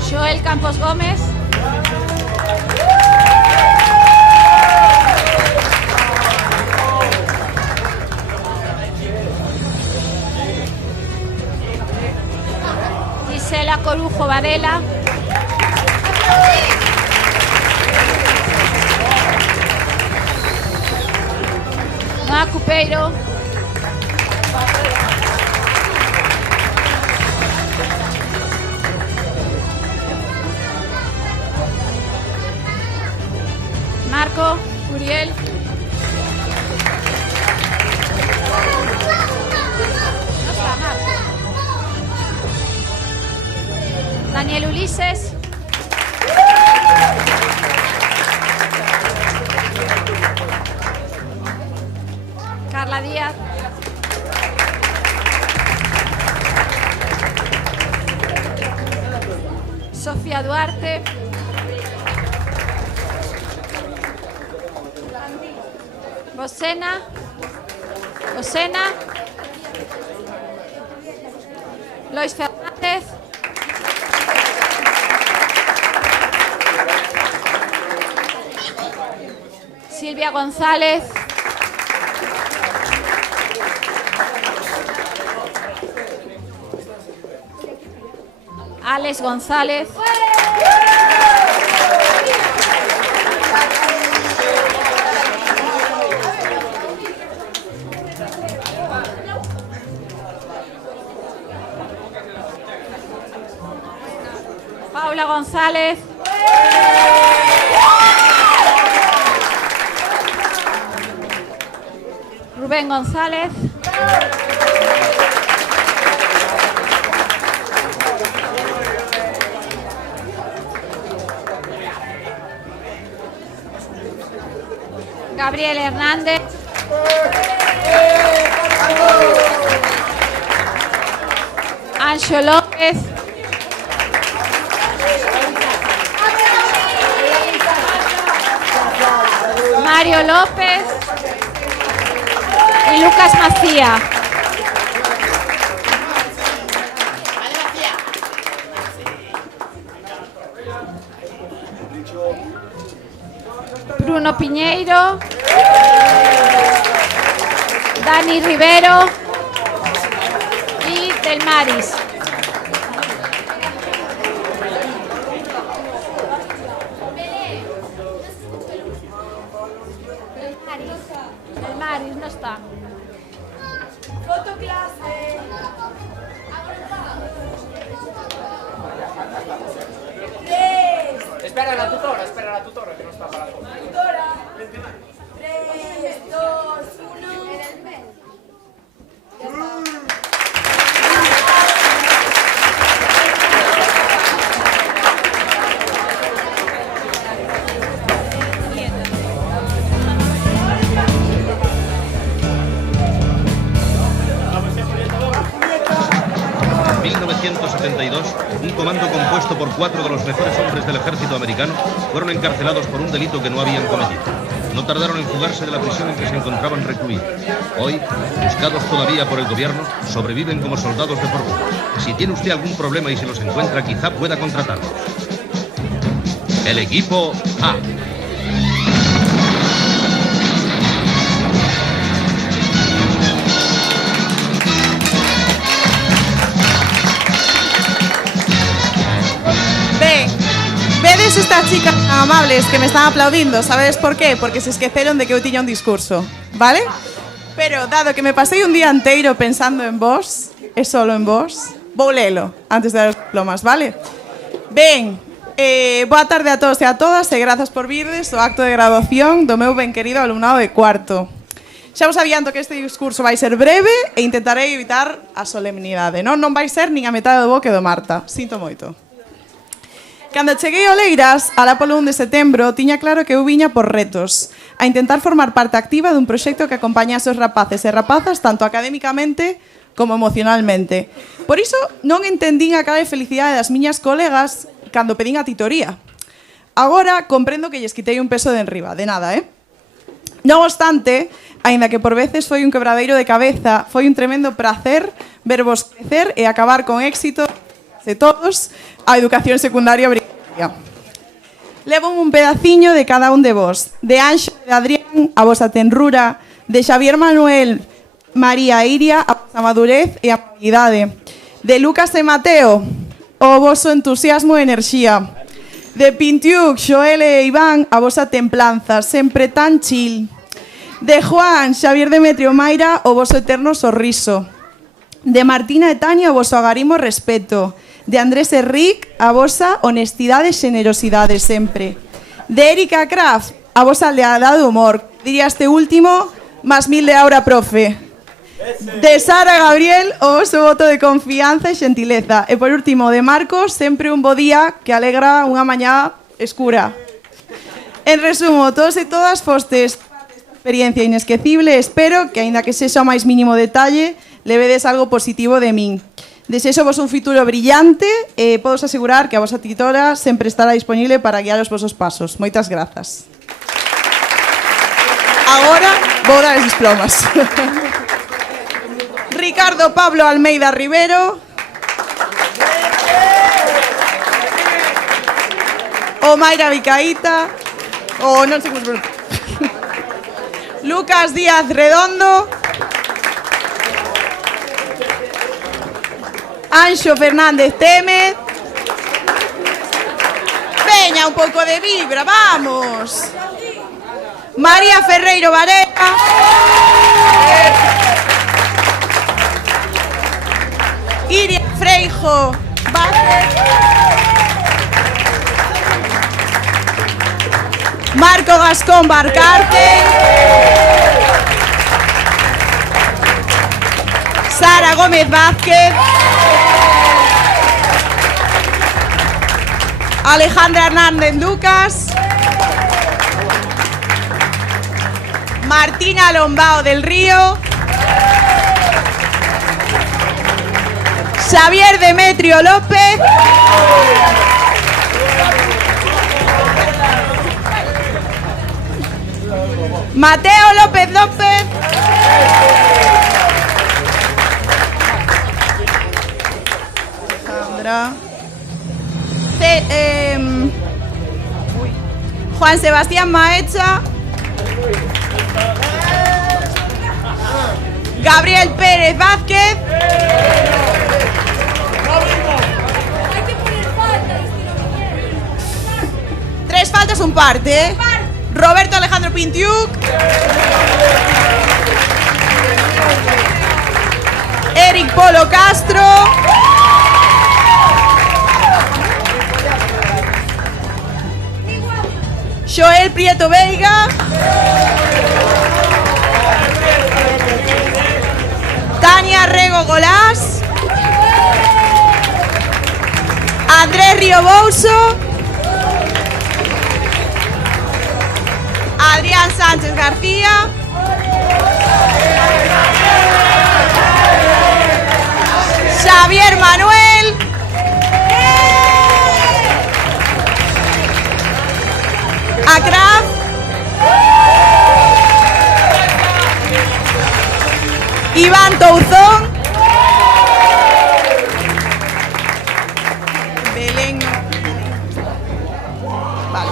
Joel Campos Gómez. Gisela Corujo Varela. Noa Cupeiro. Marco Uriel. No está Marco. Daniel Ulises. Carla Díaz. Sofía Duarte. Osena. Lois Fernández. Silvia González. Alex González. Paula González. Rubén González. Gabriel Hernández. Anxo López. Mario López y Lucas Macía. Bruno Piñeiro. Dani Rivero y Del Maris. ¿Dónde está? Fotoclase. Espera la tutora, que no está para la foto. Tutora. 3, 2, 1. Ya está. En 1972, un comando compuesto por 4 de los mejores hombres del ejército americano fueron encarcelados por un delito que no habían cometido. No tardaron en fugarse de la prisión en que se encontraban recluidos. Hoy, buscados todavía por el gobierno, sobreviven como soldados de fortuna. Si tiene usted algún problema y se los encuentra, quizá pueda contratarlos. El equipo A. Vedes estas chicas tan amables que me están aplaudindo, ¿sabes por qué? Porque se esqueceron de que eu tiña un discurso, ¿vale? Pero dado que me pasei un día inteiro pensando en vos, e solo en vos, vou lelo antes de dar os diplomas, ¿vale? Ben, boa tarde a todos e a todas e grazas por virdes ao acto de graduación do meu ben querido alumnado de cuarto. Xa vos adianto que este discurso vai ser breve e intentarei evitar a solemnidade, non? Non vai ser nin a metade do boque do Marta, sinto moito. Cando cheguei a Oleiras, alá polo 1 de setembro, tiña claro que eu viña por retos, a intentar formar parte activa dun proxecto que acompañase os rapaces e rapazas tanto académicamente como emocionalmente. Por iso, non entendín a cara de felicidade das miñas colegas cando pedín a titoría. Agora, comprendo que lles quitei un peso de enriba, de nada, Non obstante, aínda que por veces foi un quebradeiro de cabeza, foi un tremendo prazer vervos crecer e acabar con éxito de todos a educación secundaria obrigaria. Levo un pedaciño de cada un de vos, de Anxo e de Adrián a vosa tenrura, de Xavier Manuel, María e Iria a vosa madurez e amabilidade, de Lucas e Mateo o voso entusiasmo e enerxía, de Pintiuk, Xoel e Iván a vosa templanza, sempre tan chill, de Juan, Xavier, Demetrio, Mayra o voso eterno sorriso, de Martina e Tania o voso agarimo e respeto, de Andrés e Rick a vosa honestidade e generosidade sempre, de Erika Kraft a vosa lealdade e humor, diría este último, más mil de aura, profe, de Sara e Gabriel o voso voto de confianza e xentileza, e por último de Marcos, sempre un bo día que alegra unha mañá escura. En resumo, todos e todas fostes experiencia inesquecible e espero que, aínda que sexa o máis mínimo detalle, levedes algo positivo de min. Desexo vos un futuro brillante e podo asegurar que a vosa titora sempre estará disponible para guiar os vosos pasos. Moitas grazas. Agora vou dar os diplomas. Ricardo Pablo Almeida Rivero. O Mayra Vicaíta. O non sei como se pronuncia. Lucas Díaz Redondo. Anxo Fernández Témez. Veña, un pouco de vibra, vamos. María Ferreiro Varela. Iria Freijo Vázquez. Marco Gascón Barcarte. Sara Gómez Vázquez. Alejandra Hernández Lucas. Martina Lombao del Río. Xavier Demetrio López. Mateo López López. Alejandra. Juan Sebastián Maecha. Gabriel Pérez Vázquez. Tres faltas, un parte, Roberto Alejandro Pintiuk. Eric Polo Castro. Joel Prieto Veiga. Tania Rego Golás. Andrés Río Bouso. Adrián Sánchez García. Xavier Manuel. Akraf. Iván Touzón. Belén. Vale.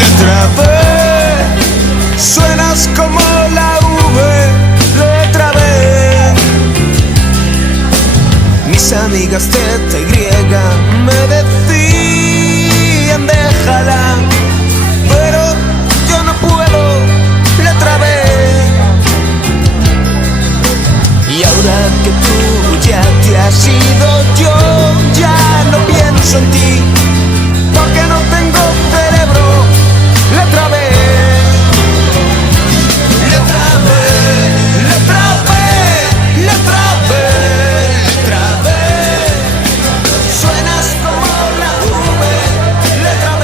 Letra B, suenas como la V, letra B. Mis amigas de Y me decían déjala, pero yo no puedo, letra B. Y ahora que tú ya te has ido, yo ya no pienso en ti, porque no tengo cerebro, letra B. Letra B, letra B, letra B, letra B. Suenas como la V, letra B.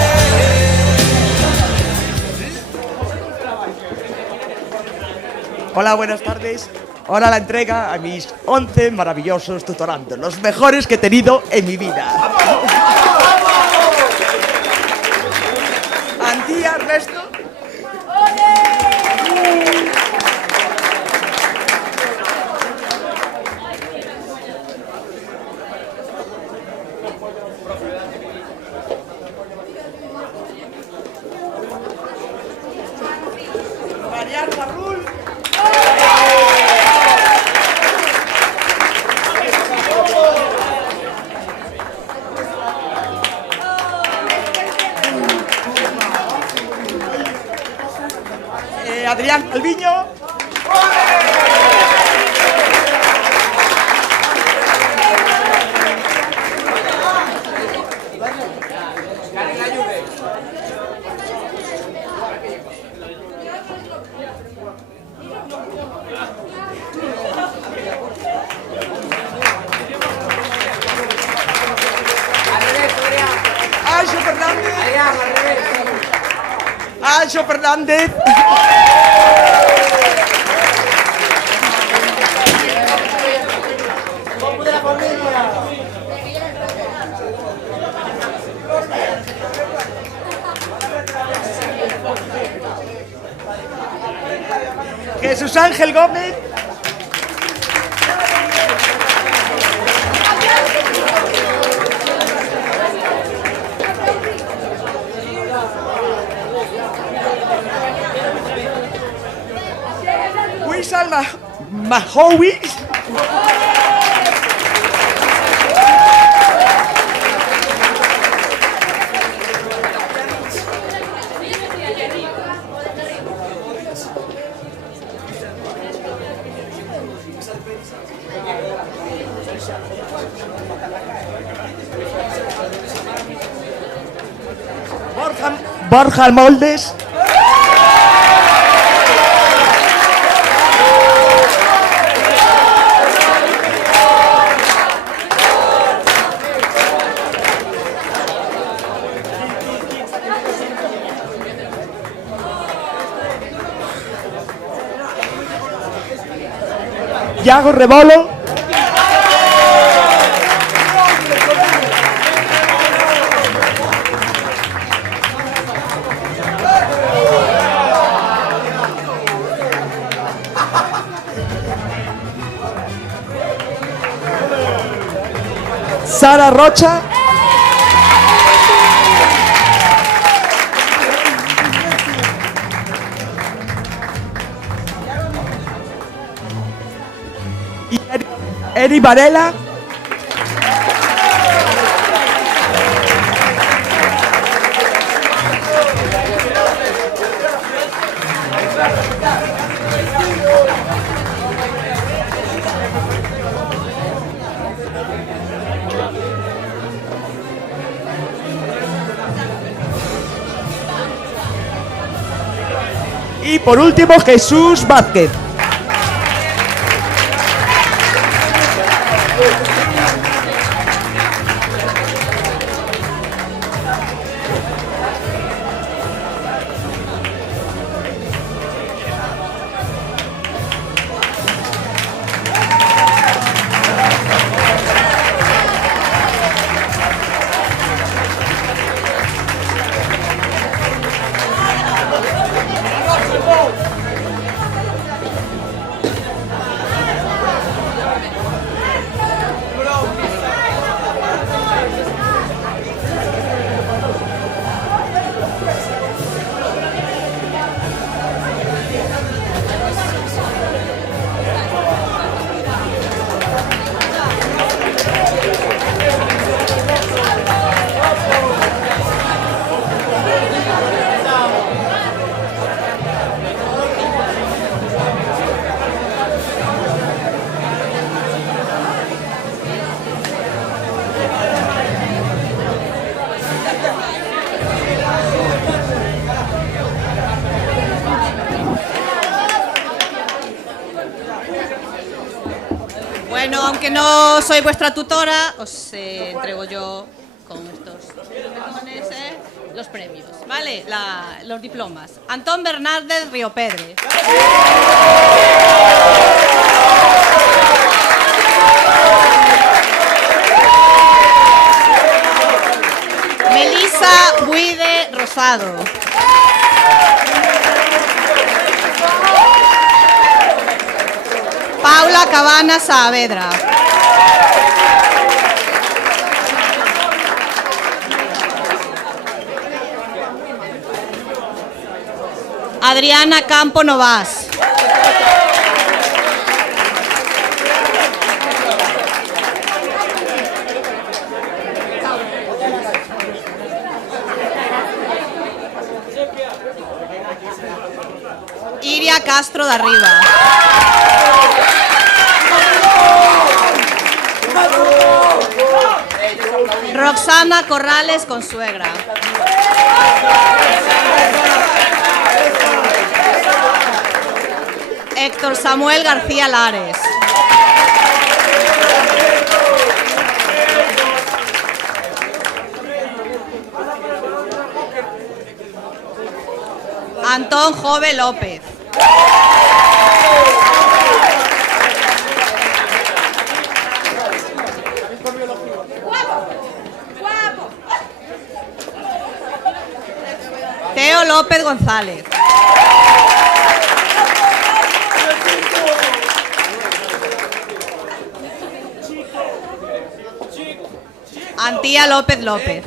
Hola, buenas tardes. Ahora la entrega a mis 11 maravillosos tutorandos, los mejores que he tenido en mi vida. Antía, Ernesto. Mariano Barrul. Adrián Calviño. Anxo Fernández. Anxo Fernández. Jesús Ángel Gómez. Wisal Mahowi. Borja Moldes. Yago Rebolo. Sara Rocha. Jenny Varela. Y por último, Jesús Vázquez. Bueno, aunque no soy vuestra tutora, os entrego yo con estos botones, los premios, ¿vale? Los diplomas. Antón Bernárdez Riopedre. Melissa Buide Rosado. Paula Cabanas Saavedra. Adriana Campo Novas. Iria Castro de Arriba. Roxana Corrales Consuegra. Héctor Samuel García Lares. Antón Jove López. Teo López González. Antía López López.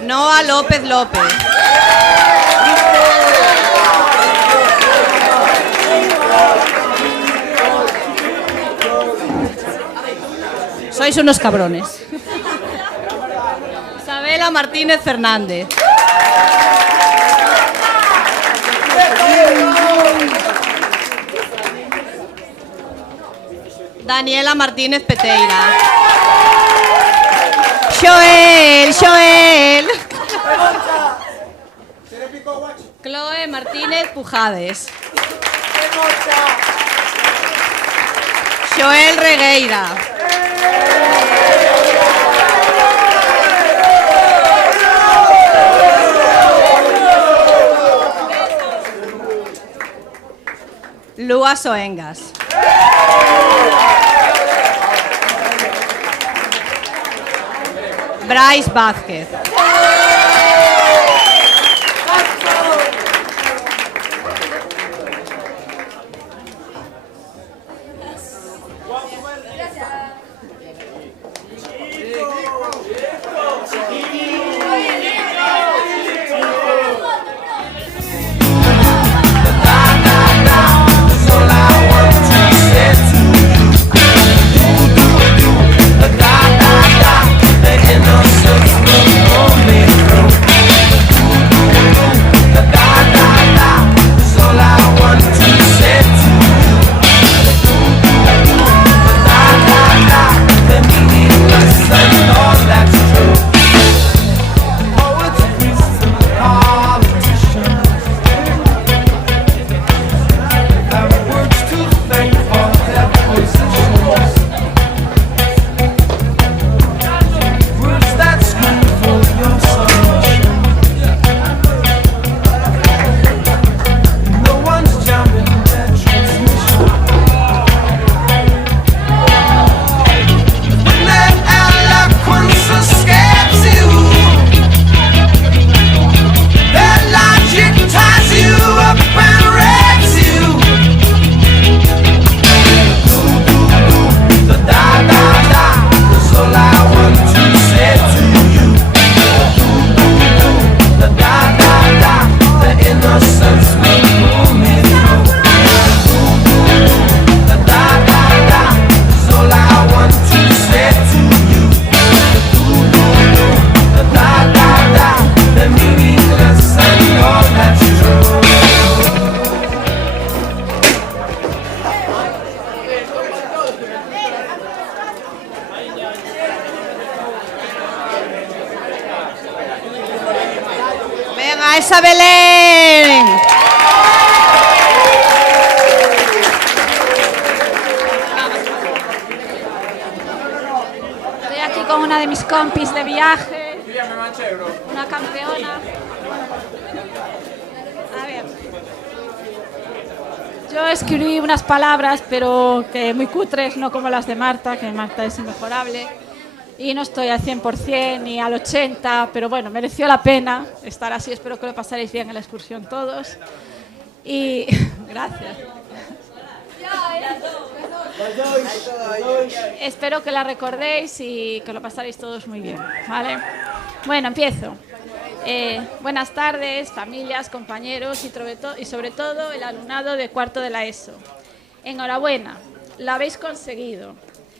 Noa López López. Sois unos cabrones. Isabela Martínez Fernández. Daniela Martínez Peteira. Joel. Chloe Martínez Pujades. Joel Regueira. Lua Soengas. Bryce Vázquez. ¡Esa Belén! Estoy aquí con una de mis compis de viaje, una campeona. A ver. Yo escribí unas palabras, pero que muy cutres, no como las de Marta, que Marta es inmejorable. Y no estoy al 100% ni al 80%, pero bueno, mereció la pena estar así. Espero que lo pasaréis bien en la excursión todos. Y gracias. Espero que la recordéis y que lo pasaréis todos muy bien, ¿vale? Bueno, empiezo. Buenas tardes, familias, compañeros y sobre todo el alumnado de cuarto de la ESO. Enhorabuena, lo habéis conseguido.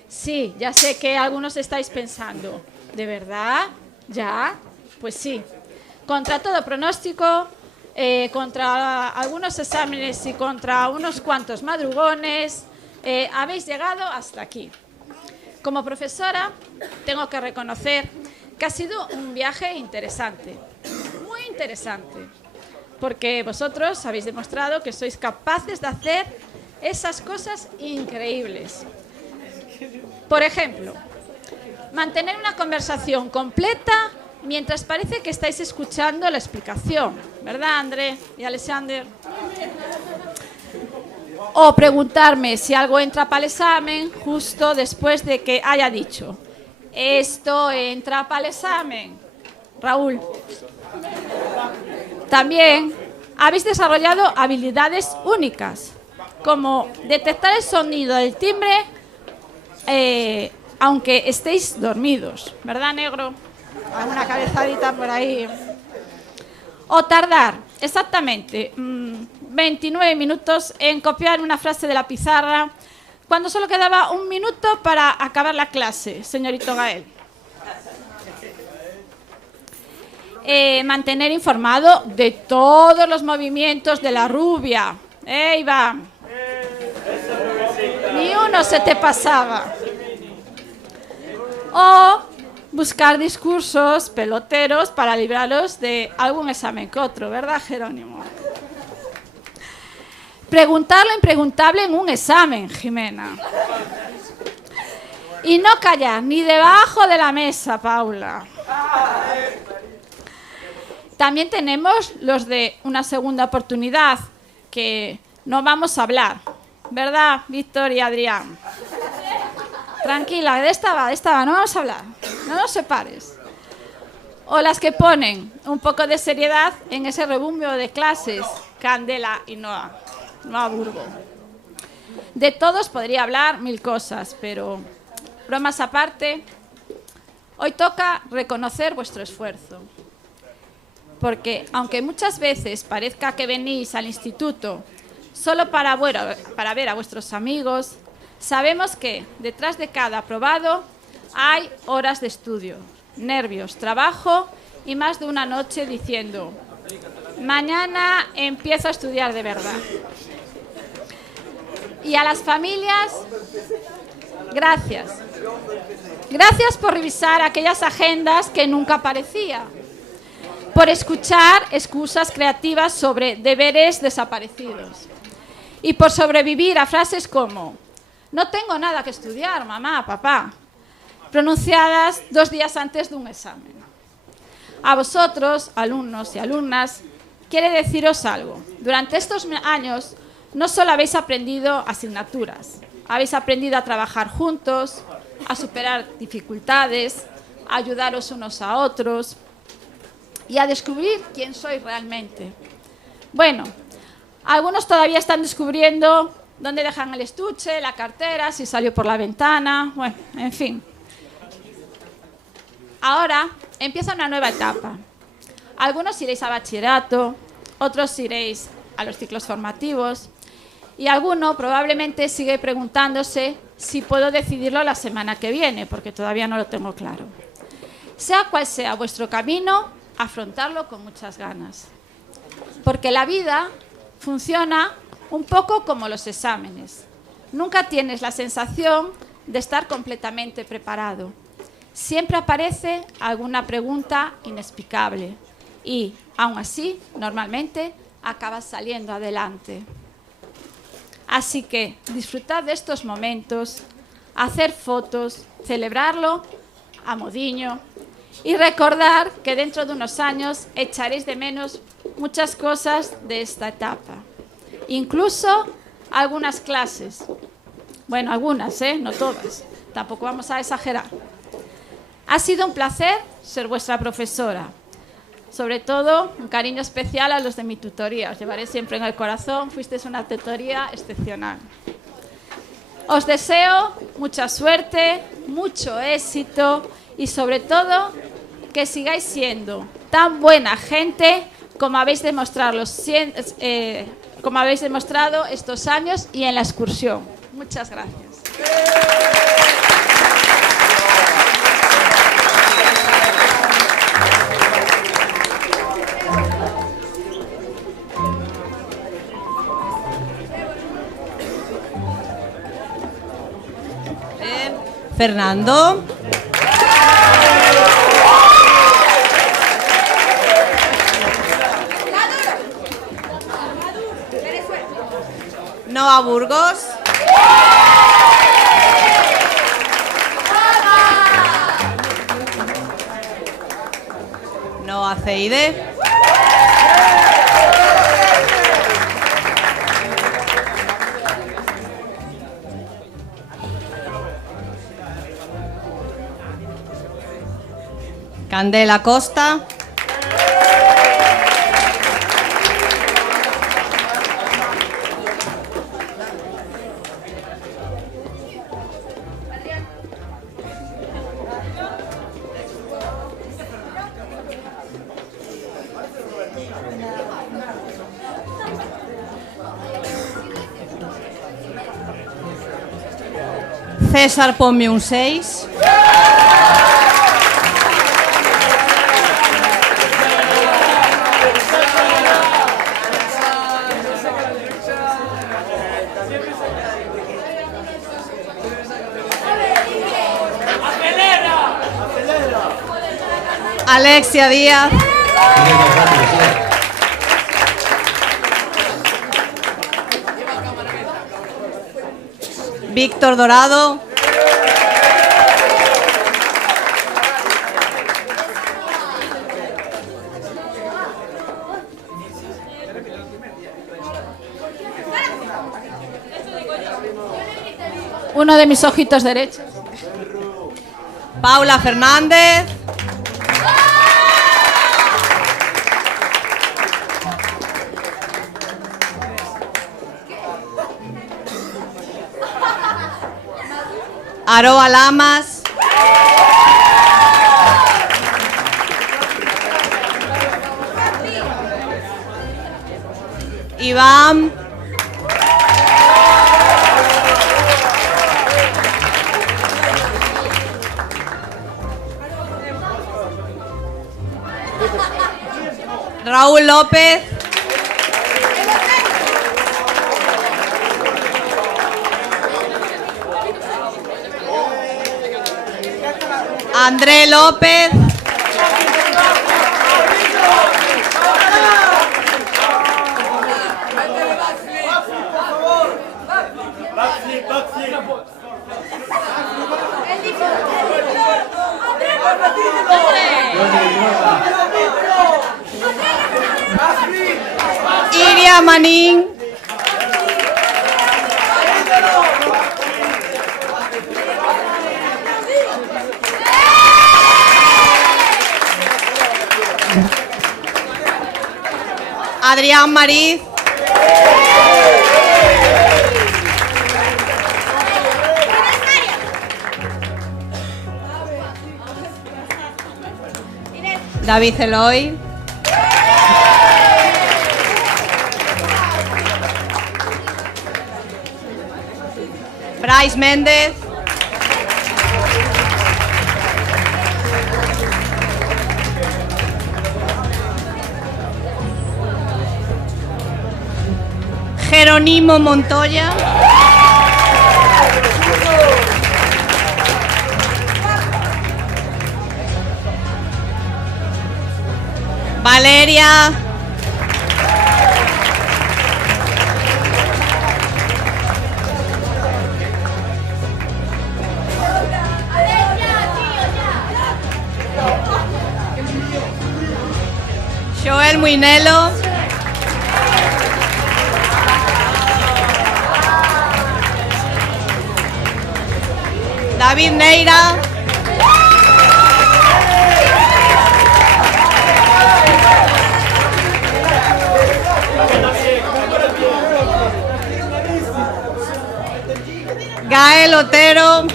Sí, ya sé que algunos estáis pensando, ¿de verdad? ¿Ya? Pues sí. Contra todo pronóstico, contra algunos exámenes y contra unos cuantos madrugones, habéis llegado hasta aquí. Como profesora, tengo que reconocer que ha sido un viaje interesante, muy interesante, porque vosotros habéis demostrado que sois capaces de hacer esas cosas increíbles. Por ejemplo, mantener una conversación completa mientras parece que estáis escuchando la explicación, ¿verdad, André y Alexander? O preguntarme si algo entra para el examen justo después de que haya dicho esto entra para el examen. Raúl. También habéis desarrollado habilidades únicas, como detectar el sonido del timbre aunque estéis dormidos, ¿verdad, negro? Alguna cabezadita por ahí. O tardar exactamente 29 minutos en copiar una frase de la pizarra cuando solo quedaba un minuto para acabar la clase, señorito Gael. Mantener informado de todos los movimientos de la rubia. Iván. Ni uno se te pasaba. O buscar discursos peloteros para libraros de algún examen que otro, ¿verdad, Jerónimo? Preguntar lo impreguntable en un examen, Jimena. Y no callar ni debajo de la mesa, Paula. También tenemos los de una segunda oportunidad, que no vamos a hablar, ¿verdad, Víctor y Adrián? Tranquila, de esta va, no vamos a hablar, no nos separes. O las que ponen un poco de seriedad en ese rebumbio de clases, Candela y Noa Burgo. De todos podría hablar mil cosas, pero bromas aparte, hoy toca reconocer vuestro esfuerzo. Porque aunque muchas veces parezca que venís al instituto solo para ver a vuestros amigos, sabemos que detrás de cada aprobado hay horas de estudio, nervios, trabajo y más de una noche diciendo: mañana empiezo a estudiar de verdad. Y a las familias, gracias. Gracias por revisar aquellas agendas que nunca aparecía, por escuchar excusas creativas sobre deberes desaparecidos y por sobrevivir a frases como «No tengo nada que estudiar, mamá, papá», pronunciadas 2 días antes de un examen. A vosotros, alumnos y alumnas, quiere deciros algo. Durante estos años no solo habéis aprendido asignaturas, habéis aprendido a trabajar juntos, a superar dificultades, a ayudaros unos a otros y a descubrir quién sois realmente. Bueno, algunos todavía están descubriendo dónde dejan el estuche, la cartera, si salió por la ventana, bueno, en fin. Ahora empieza una nueva etapa. Algunos iréis a bachillerato, otros iréis a los ciclos formativos y alguno probablemente sigue preguntándose si puedo decidirlo la semana que viene, porque todavía no lo tengo claro. Sea cual sea vuestro camino, afrontarlo con muchas ganas. Porque la vida funciona un poco como los exámenes. Nunca tienes la sensación de estar completamente preparado. Siempre aparece alguna pregunta inexplicable y, aún así, normalmente acabas saliendo adelante. Así que disfrutad de estos momentos, hacer fotos, celebrarlo a modiño y recordar que dentro de unos años echaréis de menos muchas cosas de esta etapa. Incluso algunas clases. Bueno, algunas, no todas. Tampoco vamos a exagerar. Ha sido un placer ser vuestra profesora. Sobre todo, un cariño especial a los de mi tutoría. Os llevaré siempre en el corazón. Fuisteis una tutoría excepcional. Os deseo mucha suerte, mucho éxito y, sobre todo, que sigáis siendo tan buena gente como habéis demostrado estos años y en la excursión. Muchas gracias. Fernando. Noa Burgos. Noa Ceide. Candela Costa. César, ponme un 6. Alexia Díaz. Víctor Dorado. Uno de mis ojitos derechos. Paula Fernández. Aroa Lamas. Iván. Raúl López. André López. Iria Manín. Adrián Mariz. David Eloy. Bryce Méndez. Jerónimo Montoya. Valeria. Joel Muinelo. David Neira. Gael Otero.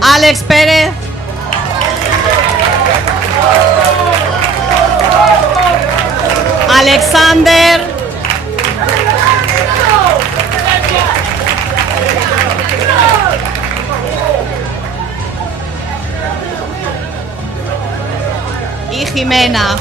Alex Pérez. Alexander. Y Jimena.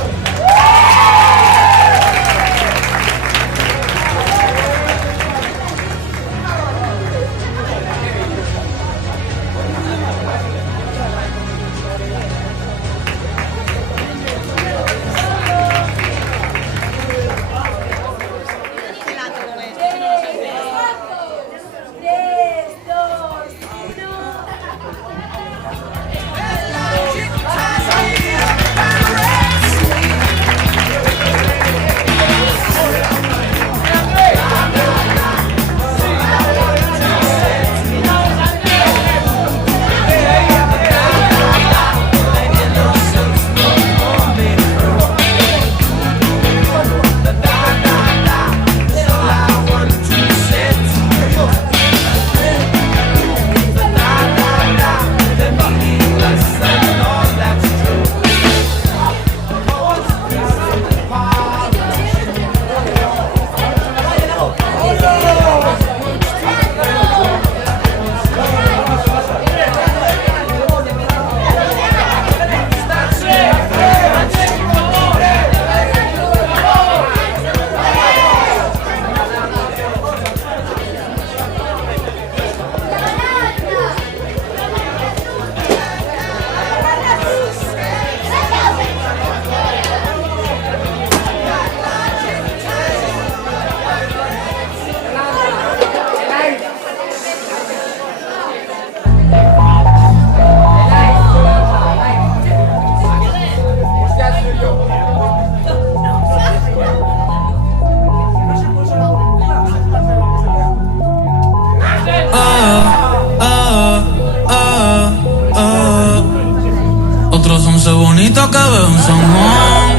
Otros 11 bonitos que veo en San Juan,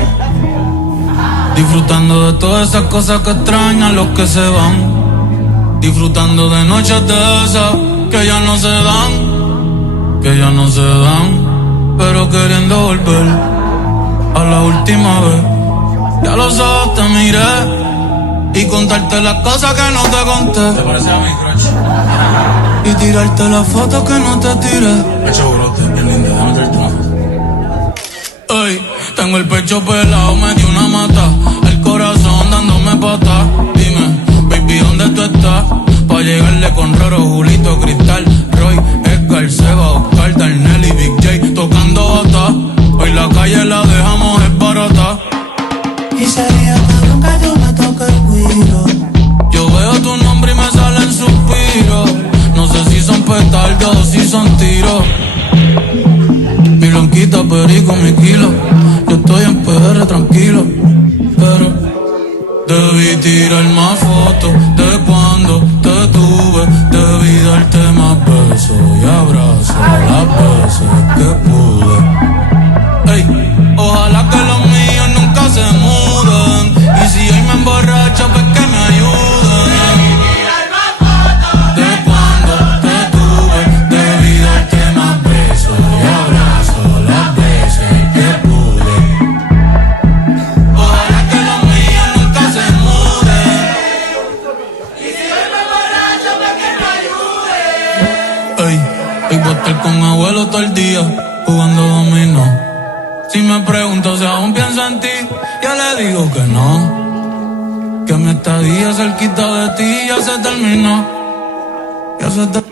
disfrutando de todas esas cosas que extrañan los que se van, disfrutando de noches de esas que ya no se dan, pero queriendo volver a la última vez. Ya los ojos te miré y contarte las cosas que no te conté. ¿Te parece a mi crush? Y tirarte las fotos que no te tiré. Pecho brote, bien linda, déjame tirarte una foto. Ey, tengo el pecho pelado, me dio una mata, el corazón dándome patas. Dime, baby, ¿dónde tú estás? Pa' llegarle con Roro, Julito, Cristal, Roy, Edgar, Seba, Oscar, Darnell y Big J tocando bata. Hoy la calle la dejamos esbarata. Y sería cabrón que tú me toques el cuiro. Yo veo tu nombre y me salen suspiros. No sé si son petardos o si son tiros. Mi blanquita, perico, mi kilo. Yo estoy en PR tranquilo, pero debí tirar más fotos de cuando te tuve. Debí darte más besos y abrazos las veces que pude. Ey, ojalá que los míos nunca se muden. Y si hoy me emborracho, pues que me ayuden. De cuando te tuve, debí darte más besos y abrazos las veces que pude. Ojalá que los míos nunca se muden. Y si hoy me emborracho, pues que me ayuden. Ey, voy a estar con abuelo todo el día jugando dominó. Si me pregunto si aún pienso en ti, yo le digo que no. Que mi estadía cerquita de ti ya se terminó. Ya se terminó.